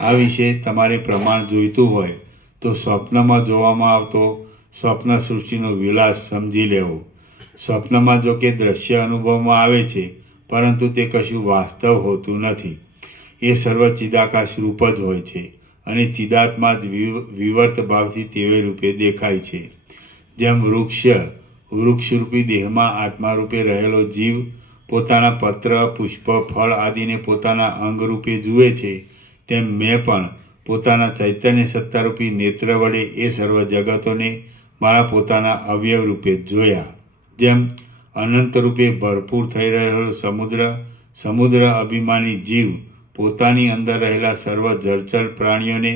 આ વિશે તમારે પ્રમાણ જોઈતું હોય તો સ્વપ્નમાં જોવામાં આવતો સ્વપ્ન સૃષ્ટિનો વિલાસ સમજી લેવો. સ્વપ્નમાં જો કે દ્રશ્ય અનુભવમાં આવે છે, પરંતુ તે કશું વાસ્તવ હોતું નથી. એ સર્વ ચિદાકાશ રૂપ જ હોય છે અને ચિદાત્મા જ વિવર્ત ભાવથી તેવે રૂપે દેખાય છે. જેમ વૃક્ષરૂપી દેહમાં આત્મા રૂપે રહેલો જીવ પોતાના પત્ર, પુષ્પ, ફળ આદિને પોતાના અંગ રૂપે જુએ છે, તેમ મેં પણ પોતાના ચૈતન્ય સત્તારૂપી નેત્ર વડે એ સર્વ જગતોને મારા પોતાના અવયવ રૂપે જોયા. જેમ અનંત રૂપે ભરપૂર થઈ રહેલો સમુદ્ર અભિમાની જીવ પોતાની અંદર રહેલા સર્વ જળચર પ્રાણીઓને,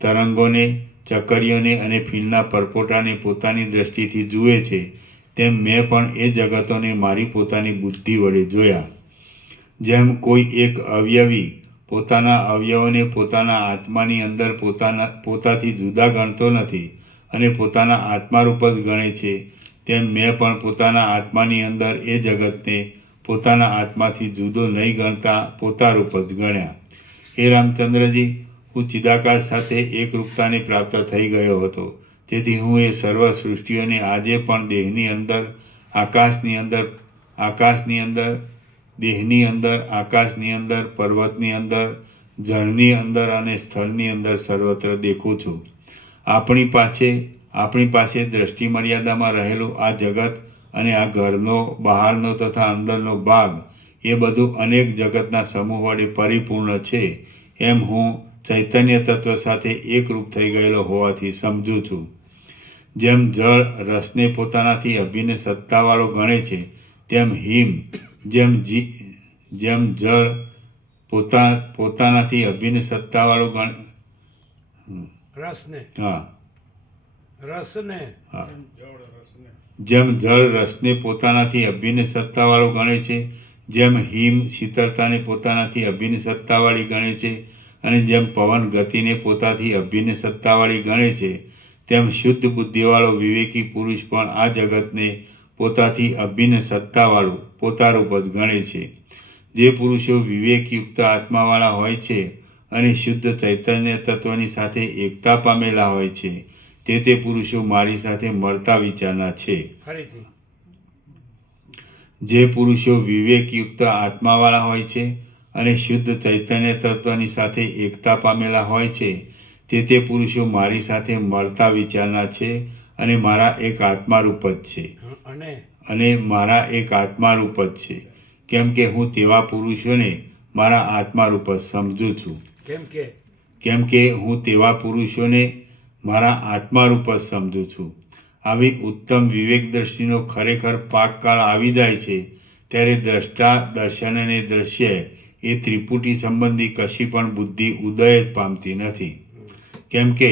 તરંગોને, ચકરીઓને અને ફીણના પરપોટાને પોતાની દ્રષ્ટિથી જુએ છે, તેમ મેં પણ એ જગતોને મારી પોતાની બુદ્ધિ વડે જોયા. જેમ કોઈ એક અવયવી પોતાના અવયવોને પોતાના આત્માની અંદર પોતાથી જુદા ગણતો નથી અને પોતાના આત્મારૂપ જ ગણે છે, તેમ મેં પણ પોતાના આત્માની અંદર એ જગતને પોતાના આત્માથી જુદો નહીં ગણતા પોતારૂપ જ ગણ્યા. હે રામચંદ્રજી, હું ચિદાકાશ સાથે એકરૂપતાને પ્રાપ્ત થઈ ગયો હતો. તેથી હું એ સર્વ સૃષ્ટિઓને આજે પણ દેહની અંદર, આકાશની અંદર, પર્વતની અંદર, જળની અંદર અને સ્થળની અંદર સર્વત્ર દેખું છું. આપણી પાસે દ્રષ્ટિ મર્યાદામાં રહેલું આ જગત અને આ ઘરનો, બહારનો તથા અંદરનો ભાગ એ બધું અનેક જગતના સમૂહ વડે પરિપૂર્ણ છે, એમ હું ચૈતન્ય તત્વ સાથે એકરૂપ થઈ ગયેલો હોવાથી સમજું છું. જેમ જળ રસને પોતાનાથી અભિન્ન સત્તાવાળો ગણે છે, તેમ જળ પોતાનાથી અભિન્ન સત્તાવાળો જેમ જળ રસને પોતાનાથી અભિન્ન સત્તાવાળો ગણે છે, જેમ હિમ શીતળતાને પોતાનાથી અભિન્ન સત્તાવાળી ગણે છે, અને જેમ પવન ગતિને પોતાથી અભિન્ન સત્તાવાળી ગણે છે, તેમ શુદ્ધ બુદ્ધિવાળો વિવેકી પુરુષ પણ આ જગતને પોતાથી અભિન્ન સત્તાવાળું પોતારૂપ જ ગણે છે. જે પુરુષો વિવેકયુક્ત આત્માવાળા હોય છે અને શુદ્ધ ચૈતન્ય તત્વની સાથે એકતા પામેલા હોય છે, તે પુરુષો મારી સાથે મળતા વિચારના છે. જે પુરુષો વિવેકયુક્ત આત્માવાળા હોય છે અને શુદ્ધ ચૈતન્ય તત્વની સાથે એકતા પામેલા હોય છે, તે પુરુષો મારી સાથે મળતા વિચારના છે અને મારા એક આત્મારૂપ જ છે. કેમ કે હું તેવા પુરુષોને મારા આત્મારૂપ જ સમજું છું. આવી ઉત્તમ વિવેક દ્રષ્ટિનો ખરેખર પાકકાળ આવી જાય છે, ત્યારે દ્રષ્ટા, દર્શન અને દ્રશ્ય એ ત્રિપુટી સંબંધી કશી પણ બુદ્ધિ ઉદય જ પામતી નથી. કેમ કે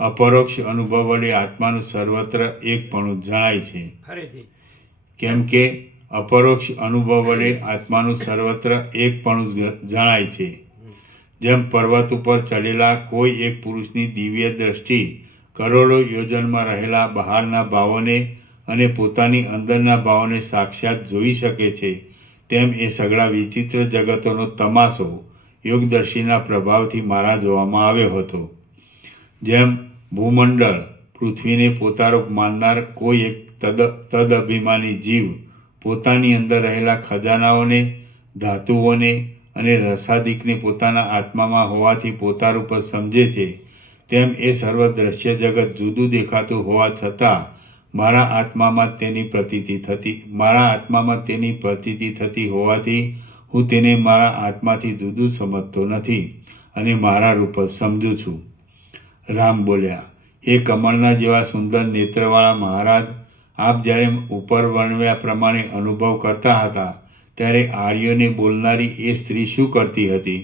અપરોક્ષ અનુભવ વડે આત્માનું સર્વત્ર એકપણું જણાય છે. ફરીથી કેમ કે અપરોક્ષ અનુભવ વડે આત્માનું સર્વત્ર એકપણું જણાય છે. જેમ પર્વત ઉપર ચડેલા કોઈ એક પુરુષની દિવ્ય દ્રષ્ટિ કરોડો યોજનમાં રહેલા બહારના ભાવોને અને પોતાની અંદરના ભાવોને સાક્ષાત જોઈ શકે છે, તેમ એ સઘળા વિચિત્ર જગતોનો તમાશો યોગદર્શીના પ્રભાવથી મારા જોવામાં આવ્યો હતો. જેમ ભૂમંડળ પૃથ્વીને પોતારૂપ માનનાર કોઈ એક તદઅભિમાની જીવ પોતાની અંદર રહેલા ખજાનાઓને, ધાતુઓને અને રસાદિકને પોતાના આત્મામાં હોવાથી પોતારૂપ જ સમજે છે, તેમ એ સર્વ દ્રશ્ય જગત જુદું દેખાતું હોવા છતાં મારા આત્મામાં તેની પ્રતીતિ થતી હોવાથી હું તેને મારા આત્માથી જુદું સમજતો નથી અને મારા રૂપ જ સમજું છું. રામ બોલ્યા, હે કમળના જેવા સુંદર નેત્રવાળા મહારાજ, આપ જ્યારે ઉપર વર્ણવ્યા પ્રમાણે અનુભવ કરતા હતા ત્યારે આર્યોને બોલનારી એ સ્ત્રી શું કરતી હતી?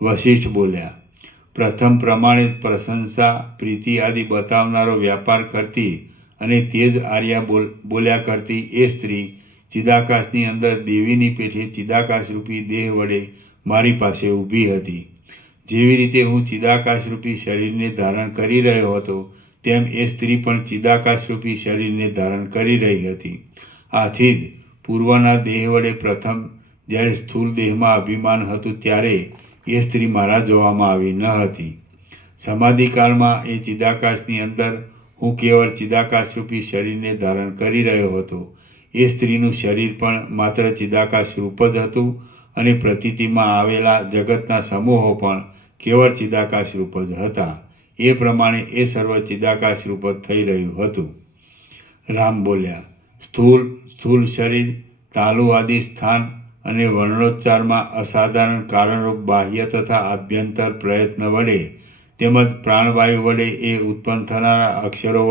વશિષ્ઠ બોલ્યા, પ્રથમ પ્રમાણે પ્રશંસા, પ્રીતિ આદિ બતાવનારો વ્યાપાર કરતી અને તે જ આર્યા બોલ્યા કરતી એ સ્ત્રી ચિદાકાશની અંદર દેવીની પેઠે ચિદાકાશરૂપી દેહ વડે મારી પાસે ઊભી હતી. જેવી રીતે હું ચિદાકાશરૂપી શરીરને ધારણ કરી રહ્યો હતો, તેમ એ સ્ત્રી પણ ચિદાકાશરૂપી શરીરને ધારણ કરી રહી હતી. આથી જ પૂર્વના દેહ વડે પ્રથમ જ્યારે સ્થૂળ દેહમાં અભિમાન હતું ત્યારે એ સ્ત્રી મારા જોવામાં આવી ન હતી. સમાધિકાળમાં એ ચિદાકાશની અંદર હું કેવળ ચિદાકાશરૂપી શરીરને ધારણ કરી રહ્યો હતો. એ સ્ત્રીનું શરીર પણ માત્ર ચિદાકાશ રૂપ જ હતું અને પ્રતીતિમાં આવેલા જગતના સમૂહો પણ કેવળ ચિદાકાશ રૂપ જ હતા. એ પ્રમાણે એ સર્વ ચિદાકાશ રૂપ જ થઈ રહ્યું હતું. રામ બોલ્યા, સ્થૂળ શરીર, તાલુ આદિ સ્થાન અને વર્ણોચ્ચારમાં અસાધારણ કારણરૂપ બાહ્ય તથા આભ્યંતર પ્રયત્ન વડે તેમજ પ્રાણવાયુ વડે એ ઉત્પન્ન થનારા અક્ષરો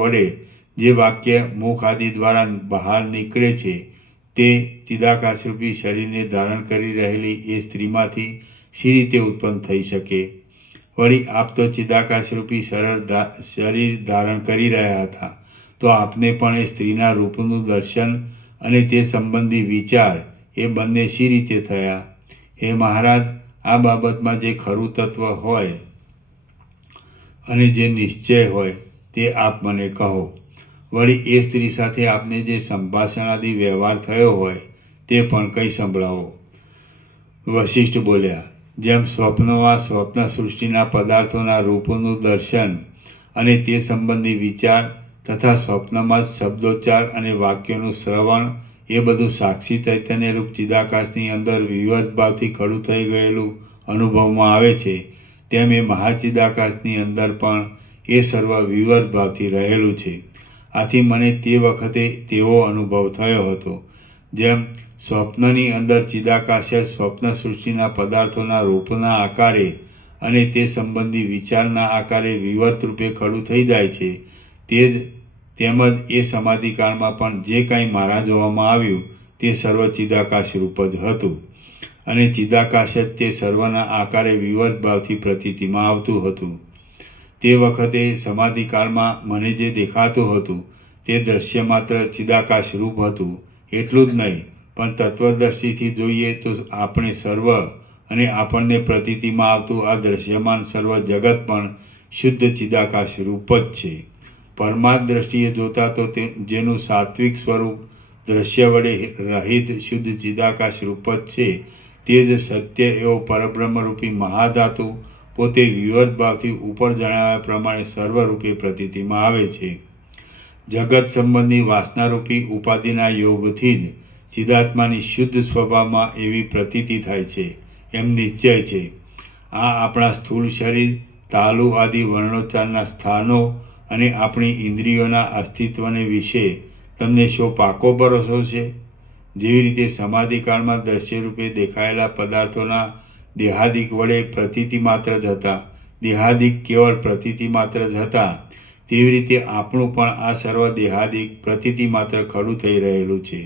વડે જે વાક્ય મુખ આદિ દ્વારા બહાર નીકળે છે તે ચિદાકાશરૂપી શરીરને ધારણ કરી રહેલી એ સ્ત્રીમાંથી શી રીતે ઉત્પન્ન થઈ શકે? વળી આપ તો ચિદાકાશરૂપી શરીર ધારણ કરી રહ્યા હતા, તો આપને પણ એ સ્ત્રીના રૂપનું દર્શન અને તે સંબંધી વિચાર એ બંને શી રીતે થયા? હે મહારાજ, આ બાબતમાં જે ખરું તત્વ હોય અને જે નિશ્ચય હોય તે આપ મને કહો. વળી એ સ્ત્રી સાથે આપને જે સંભાષણાદિ વ્યવહાર થયો હોય તે પણ કંઈ સંભળાવો. વશિષ્ઠ બોલ્યા, જેમ સ્વપ્નમાં સ્વપ્ન સૃષ્ટિના પદાર્થોના રૂપોનું દર્શન અને તે સંબંધી વિચાર તથા સ્વપ્નમાં જ શબ્દોચ્ચાર અને વાક્યોનું શ્રવણ એ બધું સાક્ષી ચૈતન્યરૂપ ચિદાકાશની અંદર વિવર્ત ભાવથી ખડું થઈ ગયેલું અનુભવમાં આવે છે, તેમ એ મહાચિદાકાશની અંદર પણ એ સર્વ વિવર્ત ભાવથી રહેલું છે. આથી મને તે વખતે તેવો અનુભવ થયો હતો. જેમ સ્વપ્નની અંદર ચિદાકાશ સ્વપ્ન સૃષ્ટિના પદાર્થોના રૂપના આકારે અને તે સંબંધી વિચારના આકારે વિવર્ત રૂપે ખડું થઈ જાય છે, તેમજ એ સમાધિકાળમાં પણ જે કાંઈ મારા જોવામાં આવ્યું તે સર્વ ચિદાકાશ રૂપ જ હતું અને ચિદાકાશ જ તે સર્વના આકારે વિવર્ત ભાવથી પ્રતીતિમાં આવતું હતું. તે વખતે સમાધિકાળમાં મને જે દેખાતું હતું તે દ્રશ્ય માત્ર ચિદાકાશ રૂપ હતું. એટલું જ નહીં, પણ તત્વદૃષ્ટિથી જોઈએ તો આપણે સર્વ અને આપણને પ્રતીતિમાં આવતું આ દ્રશ્યમાન સર્વ જગત પણ શુદ્ધ ચિદાકાશ રૂપ જ છે. પરમાર્થ દ્રષ્ટિએ જોતા તો જેનું સાત્વિક સ્વરૂપ દ્રશ્ય વડે રહિત શુદ્ધ ચિદાકાશ રૂપ જ છે, તે જ સત્ય એવો પરબ્રહ્મરૂપી મહાધાતુ પોતે વિવર્ત ભાવથી ઉપર જણાવ્યા પ્રમાણે સર્વરૂપે પ્રતીતિમાં આવે છે. જગત સંબંધી વાસનારૂપી ઉપાધિના યોગથી જ ચિદાત્માની શુદ્ધ સ્વભાવમાં એવી પ્રતીતિ થાય છે એમ નિશ્ચય છે. આ આપણા સ્થૂળ શરીર, તાલુ આદિ વર્ણોચ્ચારના સ્થાનો અને આપણી ઇન્દ્રિયોના અસ્તિત્વને વિશે તમને શો પાકો ભરોસો છે? જેવી રીતે સમાધિકાળમાં દ્રશ્યરૂપે દેખાયેલા પદાર્થોના દેહાદિક વડે પ્રતીતિ માત્ર જ હતા, દેહાદિક કેવળ પ્રતીતિ માત્ર જ હતા, તેવી રીતે આપણું પણ આ સર્વ દેહાદિક પ્રતીતિ માત્ર ખડું થઈ રહેલું છે.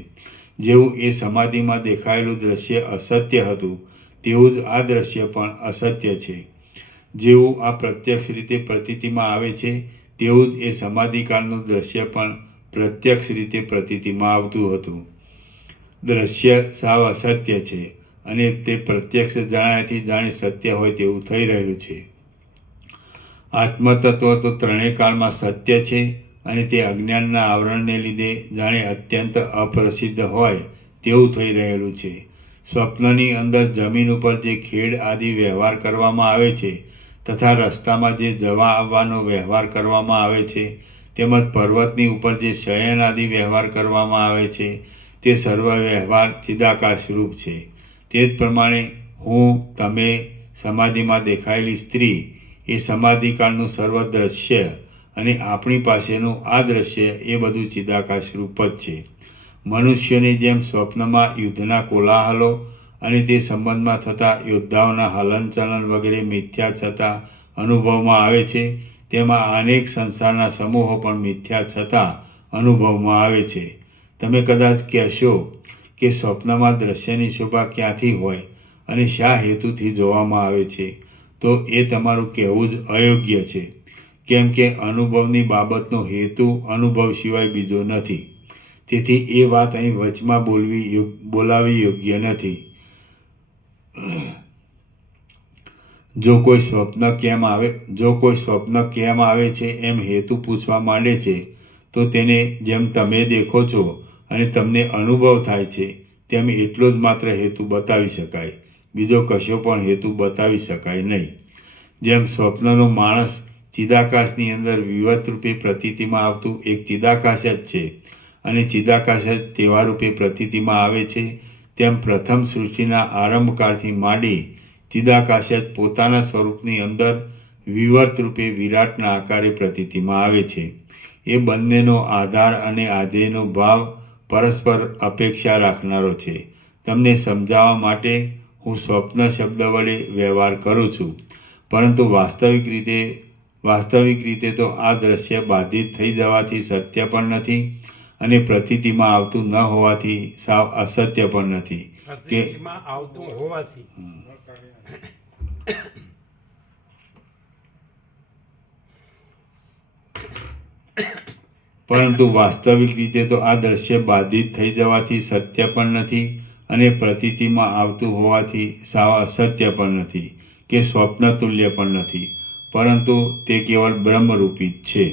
જેવું એ સમાધિમાં દેખાયેલું દ્રશ્ય અસત્ય હતું, તેવું જ આ દ્રશ્ય પણ અસત્ય છે. જેવું આ પ્રત્યક્ષ રીતે પ્રતીતિમાં આવે છે તેવું જ એ સમાધિકાળનું દ્રશ્ય પણ પ્રત્યક્ષ રીતે પ્રતીતિમાં આવતું હતું. દ્રશ્ય સાવ અસત્ય છે અને તે પ્રત્યક્ષ જણાયાથી જાણે સત્ય હોય તેવું થઈ રહ્યું છે. આત્મતત્વ તો ત્રણેય કાળમાં સત્ય છે અને તે અજ્ઞાનના આવરણને લીધે જાણે અત્યંત અપ્રસિદ્ધ હોય તેવું થઈ રહેલું છે. સ્વપ્નની અંદર જમીન ઉપર જે ખેડ આદિ વ્યવહાર કરવામાં આવે છે તથા રસ્તામાં જે જવા આવવાનો વ્યવહાર કરવામાં આવે છે તેમજ પર્વતની ઉપર જે શયન આદિ વ્યવહાર કરવામાં આવે છે તે સર્વ વ્યવહાર ચિદાકાશ રૂપ છે. તે જ પ્રમાણે હું, તમે, સમાધિમાં દેખાયેલી સ્ત્રી એ સમાધિકાળનું સર્વ દ્રશ્ય અને આપણી પાસેનું આ દ્રશ્ય એ બધું ચિદાકાશ રૂપ જ છે. મનુષ્યની જેમ સ્વપ્નમાં યુદ્ધના કોલાહલો અને તે સંબંધમાં થતા યોદ્ધાઓના હલનચલન વગેરે મિથ્યા છતાં અનુભવમાં આવે છે તેમાં અનેક સંસારના સમૂહો પણ મિથ્યા છતાં અનુભવમાં આવે છે. તમે કદાચ કહેશો કે સ્વપ્નમાં દ્રશ્યની શોભા ક્યાંથી હોય અને શા હેતુથી જોવામાં આવે છે, તો એ તમારું કહેવું જ અયોગ્ય છે, કેમ કે અનુભવની બાબતનો હેતુ અનુભવ સિવાય બીજો નથી. તેથી એ વાત અહીં વચમાં બોલાવી યોગ્ય નથી. જો કોઈ સ્વપ્ન કેમ આવે છે એમ હેતુ પૂછવા માંડે છે તો તેને જેમ તમે દેખો છો અને તમને અનુભવ થાય છે તેમ એટલો જ માત્ર હેતુ બતાવી શકાય, બીજો કશો પણ હેતુ બતાવી શકાય નહીં. જેમ સ્વપ્નનો માણસ ચિદાકાશની અંદર વિવત રૂપે પ્રતીતિમાં આવતું એક ચિદાકાશ જ છે અને ચિદાકાશ જ તેવા રૂપે પ્રતીતિમાં આવે છે, તેમ પ્રથમ સૃષ્ટિના આરંભકાળથી માંડી ચિદાકાશ જ પોતાના સ્વરૂપની અંદર વિવર્ત રૂપે વિરાટના આકારે પ્રતીતિમાં આવે છે. એ બંનેનો આધાર અને આધેયનો ભાવ પરસ્પર અપેક્ષા રાખનારો છે. તમને સમજાવવા માટે હું સ્વપ્ન શબ્દ વડે વ્યવહાર કરું છું, પરંતુ વાસ્તવિક રીતે તો આ દ્રશ્ય બાધિત થઈ જવાથી સત્ય પણ નથી અને પ્રતીતિમાં આવતું ન હોવાથી સાવ અસત્ય પણ નથી. પ્રતીતિમાં આવતું હોવાથી પરંતુ વાસ્તવિક રીતે તો આ દ્રશ્ય બાધિત થઈ જવાથી સત્ય પણ નથી અને પ્રતીતિમાં આવતું હોવાથી સાવ અસત્ય પણ નથી કે સ્વપ્ન તુલ્ય પણ નથી, પરંતુ તે કેવળ બ્રહ્મરૂપી જ છે.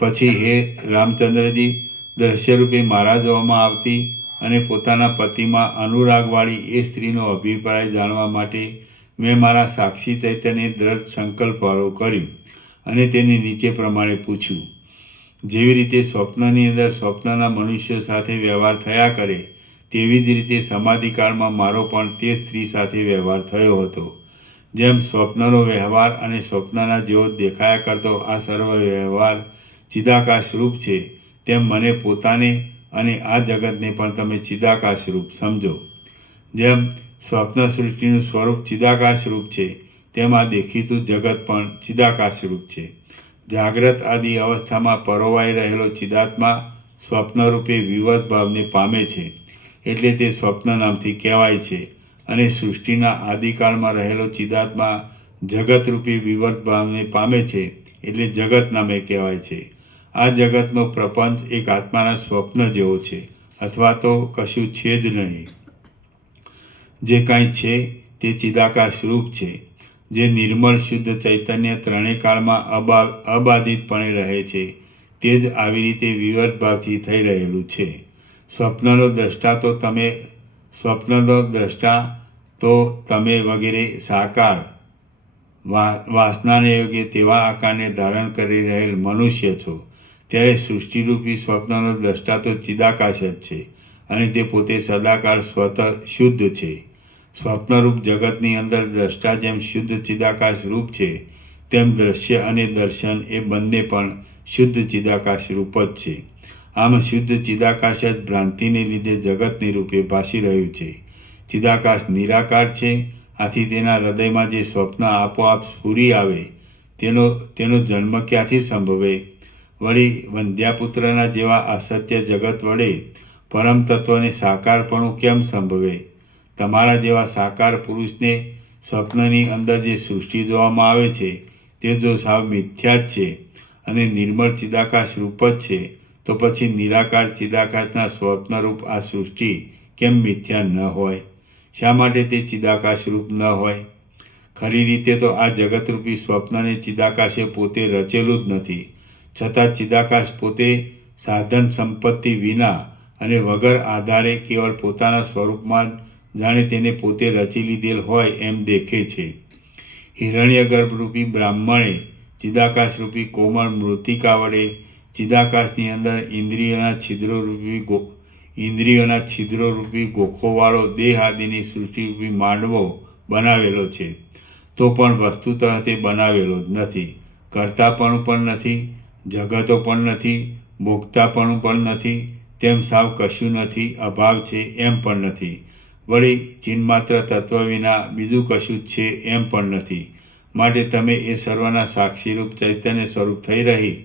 પછી હે રામચંદ્રજી, દ્રશ્યરૂપે મારા જોવામાં આવતી અને પોતાના પતિમાં અનુરાગવાળી એ સ્ત્રીનો અભિપ્રાય જાણવા માટે મેં મારા સાક્ષી ચૈતન્યને દ્રઢ સંકલ્પવાળું કર્યું અને તેને નીચે પ્રમાણે પૂછ્યું. જેવી રીતે સ્વપ્નની અંદર સ્વપ્નના મનુષ્યો સાથે વ્યવહાર થયા કરે તેવી જ રીતે સમાધિકાળમાં મારો પણ તે સ્ત્રી સાથે વ્યવહાર થયો હતો. જેમ સ્વપ્નનો વ્યવહાર અને સ્વપ્નના જેવો દેખાયા કરતો આ સર્વ વ્યવહાર ચિદાકાશ રૂપ છે, તેમ મને પોતાને અને આ જગતને પણ તમે ચિદાકાશ રૂપ સમજો. જેમ સ્વપ્ન સૃષ્ટિનું સ્વરૂપ ચિદાકાશ રૂપ છે તેમ આ દેખીતું જગત પણ ચિદાકાશ રૂપ છે. જાગ્રત આદિ અવસ્થામાં પરોવાઈ રહેલો ચિદાત્મા સ્વપ્નરૂપે વિવત ભાવને પામે છે એટલે તે સ્વપ્ન નામથી કહેવાય છે, અને સૃષ્ટિના આદિકાળમાં રહેલો ચિદાત્મા જગતરૂપી વિવત ભાવને પામે છે એટલે જગત નામે કહેવાય છે. આ જગતનો પ્રપંચ એક આત્માના સ્વપ્ન જેવો છે, અથવા તો કશું છે જ નહીં. જે કાંઈ છે તે ચિદાકાશ રૂપ છે, જે નિર્મળ શુદ્ધ ચૈતન્ય ત્રણેય કાળમાં અબાધિતપણે રહે છે તે જ આવી રીતે વિવત ભાવથી થઈ રહેલું છે. સ્વપ્નનો દ્રષ્ટા તો તમે વગેરે સાકાર વાસનાને યોગ્ય તેવા આકારને ધારણ કરી રહેલ મનુષ્ય છો, ત્યારે સૃષ્ટિરૂપી સ્વપ્નનો દ્રષ્ટા તો ચિદાકાશ જ છે અને તે પોતે સદાકાળ સ્વતઃ શુદ્ધ છે. સ્વપ્નરૂપ જગતની અંદર દ્રષ્ટા જેમ શુદ્ધ ચિદાકાશ રૂપ છે તેમ દ્રશ્ય અને દર્શન એ બંને પણ શુદ્ધ ચિદાકાશ રૂપ જ છે. આમ શુદ્ધ ચિદાકાશ જ ભ્રાંતિને લીધે જગતની રૂપે ભાસી રહ્યું છે. ચિદાકાશ નિરાકાર છે, આથી તેના હૃદયમાં જે સ્વપ્ન આપોઆપ સ્ફુરી આવે તેનો જન્મ ક્યાંથી સંભવે? વળી વંધ્યાપુત્રના જેવા અસત્ય જગત વડે પરમ તત્વને સાકારપણું કેમ સંભવે? તમારા જેવા સાકાર પુરુષને સ્વપ્નની અંદર જે સૃષ્ટિ જોવામાં આવે છે તે જો સાવ મિથ્યા જ છે અને નિર્મળ ચિદાકાશ રૂપ જ છે, તો પછી નિરાકાર ચિદાકાશના સ્વપ્નરૂપ આ સૃષ્ટિ કેમ મિથ્યા ન હોય? શા માટે તે ચિદાકાશ રૂપ ન હોય? ખરી રીતે તો આ જગતરૂપી સ્વપ્નને ચિદાકાશે પોતે રચેલું જ નથી, છતાં ચિદાકાશ પોતે સાધન સંપત્તિ વિના અને વગર આધારે કેવળ પોતાના સ્વરૂપમાં જ જાણે તેને પોતે રચી લીધેલ હોય એમ દેખે છે. હિરણ્યગર્ભરૂપી બ્રાહ્મણે ચિદાકાશરૂપી કોમળ મૃત્તિકા વડે ચિદાકાશની અંદર ઇન્દ્રિયોના છિદ્રોરૂપી ગોખોવાળો દેહ આદિની સૃષ્ટિરૂપી માંડવો બનાવેલો છે. તો પણ વસ્તુતઃ તે બનાવેલો જ નથી. કર્તાપણું પણ નથી, જગતો પણ નથી, ભોગતાપણું પણ નથી, તેમ સાવ કશું નથી, અભાવ છે એમ પણ નથી. વળી ચિન્માત્ર તત્વ વિના બીજું કશું જ છે એમ પણ નથી. માટે તમે એ સર્વના સાક્ષીરૂપ ચૈતન્ય સ્વરૂપ થઈ રહી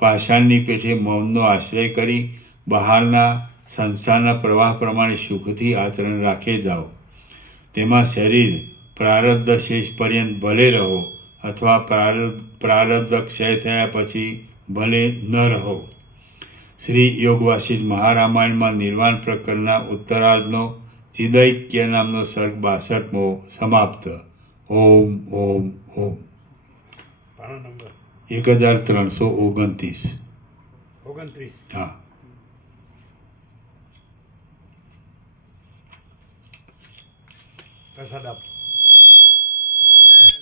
પાષાણની પેઠે મૌનનો આશ્રય કરી બહારના સંસારના પ્રવાહ પ્રમાણે સુખથી આચરણ રાખે જાઓ. તેમાં શરીર પ્રારબ્ધ શેષ પર્યંત ભલે રહો અથવા પ્રારબ્ધ ક્ષય થયા પછી ભલે ન રહો. શ્રી યોગ વાસિષ્ઠ મહારામાયણમાં નિર્વાણ પ્રકરણના ઉત્તરાર્ધનો ચિદૈક્ય નામનો સર્ગ 62મો સમાપ્ત. ઓમ ઓમ ઓમ. પાનો નંબર 1329. 29. હા. પ્રસાદ આપો.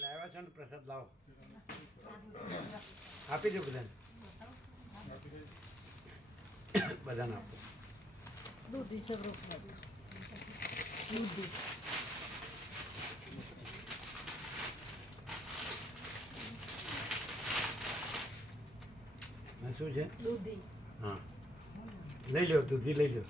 લાવ્યા છો ને પ્રસાદ લાવો. આપી દો બધાને. બધાને આપો. દૂધી છે દૂધી. શું છે? દૂધી. હા, લઈ લો, દૂધી લઈ લો.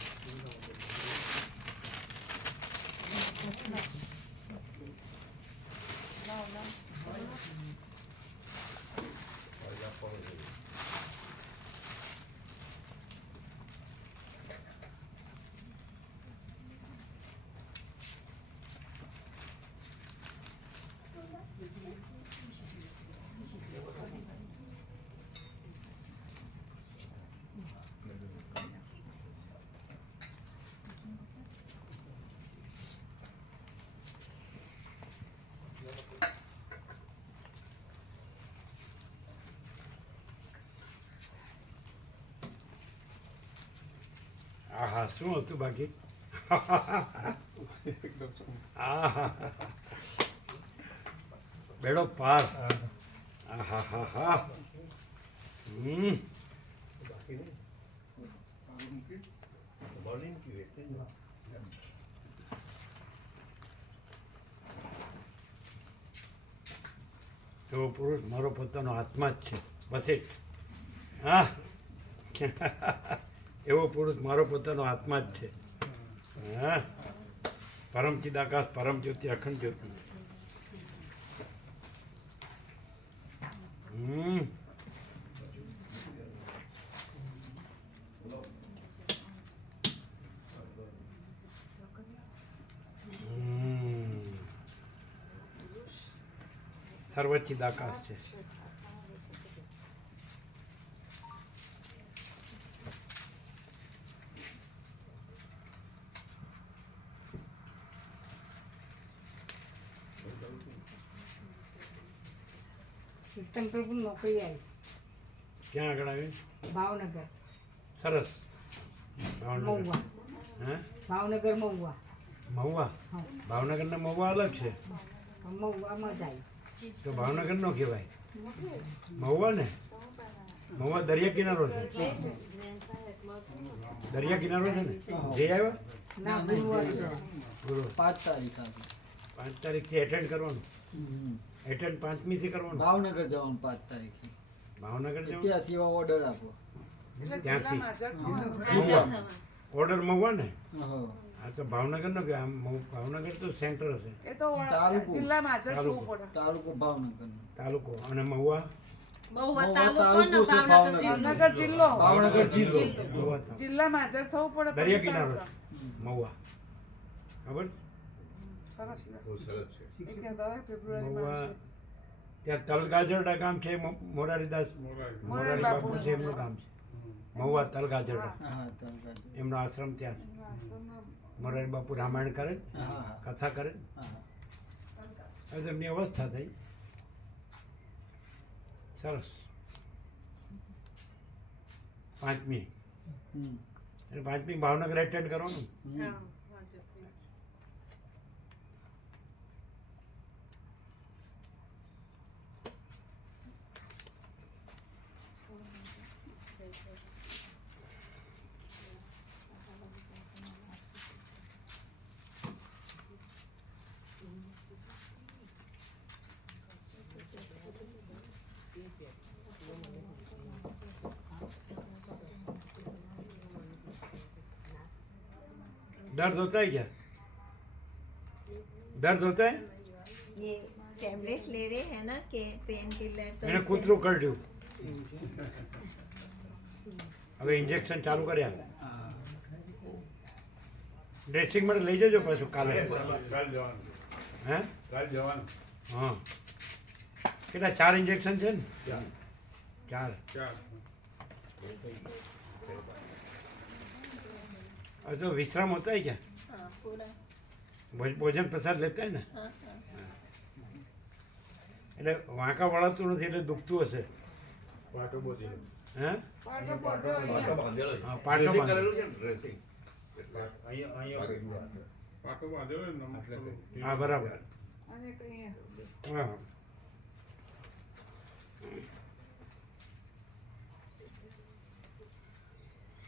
આહા, શું હતું બાકી? બેડો પાર. આહા હા હા. એવો પુરુષ મારો પોતાનો આત્મા જ છે. બસ હા, એવો પુરુષ મારો પોતાનો આત્મા જ છે. હા, પરમ ચિદાકાશ, પરમ જ્યોતિ, અખંડ જ્યોતિ. સર્વચિદાકાશ છે. કીર્તન પ્રભુ નોકરી આવી ક્યાં આગળ આવી? ભાવનગર. સરસ. ભાવનગર. મહુવા. હે? ભાવનગર મહુવા. મહુવા? હા. ભાવનગરના મહુવા અલગ છે. મહુવામાં જ આવી. તો ભાવનગર નો કહેવાય મહુવા ને? મહુવા દરિયા કિનારો છે. દરિયા કિનારો છે ને? જઈ આવ્યા? ના ગુરુવારે ગુરુ 5 તારીખ આવી. 5 તારીખથી એટેન્ડ કરવાનું. એટેન્ડ 5મી થી કરવાનું. ભાવનગર જવાનું 5 તારીખે. ભાવનગર જવાનું. ત્યાંથી ઓર્ડર આપો. ત્યાંથી મહુવા. ઓર્ડર મહુવા ને? હા. હા, તો ભાવનગર નો કે આમ ભાવનગર તો સેન્ટર હશે. એ તો તાલુકો. જિલ્લામાં હાજર થવું તાલુકો. પડે. તાલુકો ભાવનગર. તાલુકો. અને મહુવા? મહુવા તાલુકો છે ભાવનગર. ભાવનગર જિલ્લો. ભાવનગર જિલ્લો. મહુવા તો જિલ્લામાં હાજર થવું પડે. દરિયા કિનારો છે મહુવા. ખબર? સરસ બહુ સરસ છે. મહુવા ત્યાં તલગાજરડા ગામ છે મોરારીદાસ મોરારી બાપુ છે એમનું ગામ છે મહુવા તલગાજરડા હા તલગાજર. એમનો આશ્રમ ત્યાં છે. મોરારી બાપુ રામાયણ કરે ને, હા હા કથા કરે ને. હા. હવે તેમની અવસ્થા થઈ સરસ 5મી હમ. એટલે 5મી ભાવનગર એટેન્ડ કરવાનું હમ. दर्द होता है क्या दर्द होता है ये टैबलेट ले रहे हैं ना के पेन किलर तो मैंने इससे- कूतરું કર્યું હવે ઇન્જેક્શન ચાલુ કર્યા હા. ડ્રેસિંગ માટે લઈ જજો પાછું કાલે કાલ જવાનું. હે કાલ જવાનું. હા કેટલા 4 ઇન્જેક્શન છે ને ચાલ. 4 ચાલ. अब तो विश्राम होता है क्या हाँ पूरा भोजन प्रसाद लेता है ને हाँ हाँ એટલે વાંકા વળાતું નથી એટલે દુખતું હશે પાટો બોધીનો. હે પાટો બાંધેલો છે. હા, પાટો Dressing બાંધેલો. કરેલું છે ને, dressing. એટલે પાટો બાંધેલો ને હા બરાબર અને કઈ હા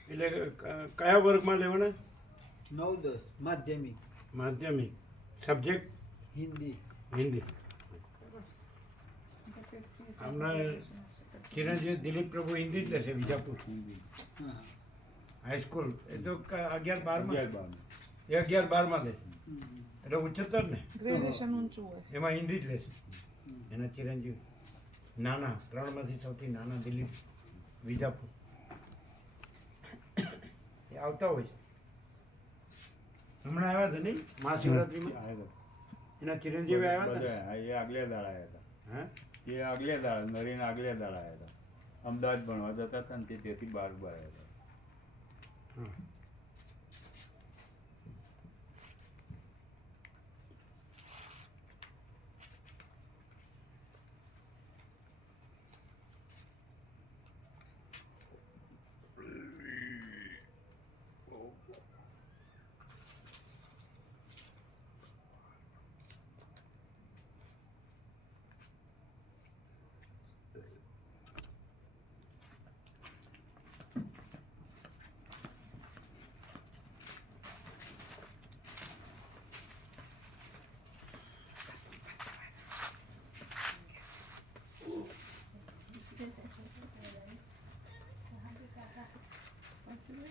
એટલે કયા વર્ગમાં લેવાના 9-10 માધ્યમિક માધ્યમિક સબ્જેક્ટ હિન્દી. હિન્દી હમણાં ચિરંજીવી દિલીપ પ્રભુ હિન્દી જ લેશે વિજાપુર હા. હાઈસ્કૂલ એ તો 11-12માં 11-12. એ 11-12માં લે હમ. એટલે ઉચ્ચતર ને ગ્રેડેશન ઊંચું હોય એમાં હિન્દી જ લેશે એના ચિરંજીવી નાના 3માંથી સૌથી નાના દિલીપ વિજાપુર એ આવતા હોય છે હમણાં આવ્યા હતા નહીં મહાશિવરાત્રિમાં એના ચિરંજીવી આવ્યા હતા બધા એ આગલે દાડા આવ્યા હતા હા એ આગલે દાડા નરીન આગલે દાડા આવ્યા હતા અમદાવાદ ભણવા જતા હતા ને તેથી 12 આવ્યા હતા હા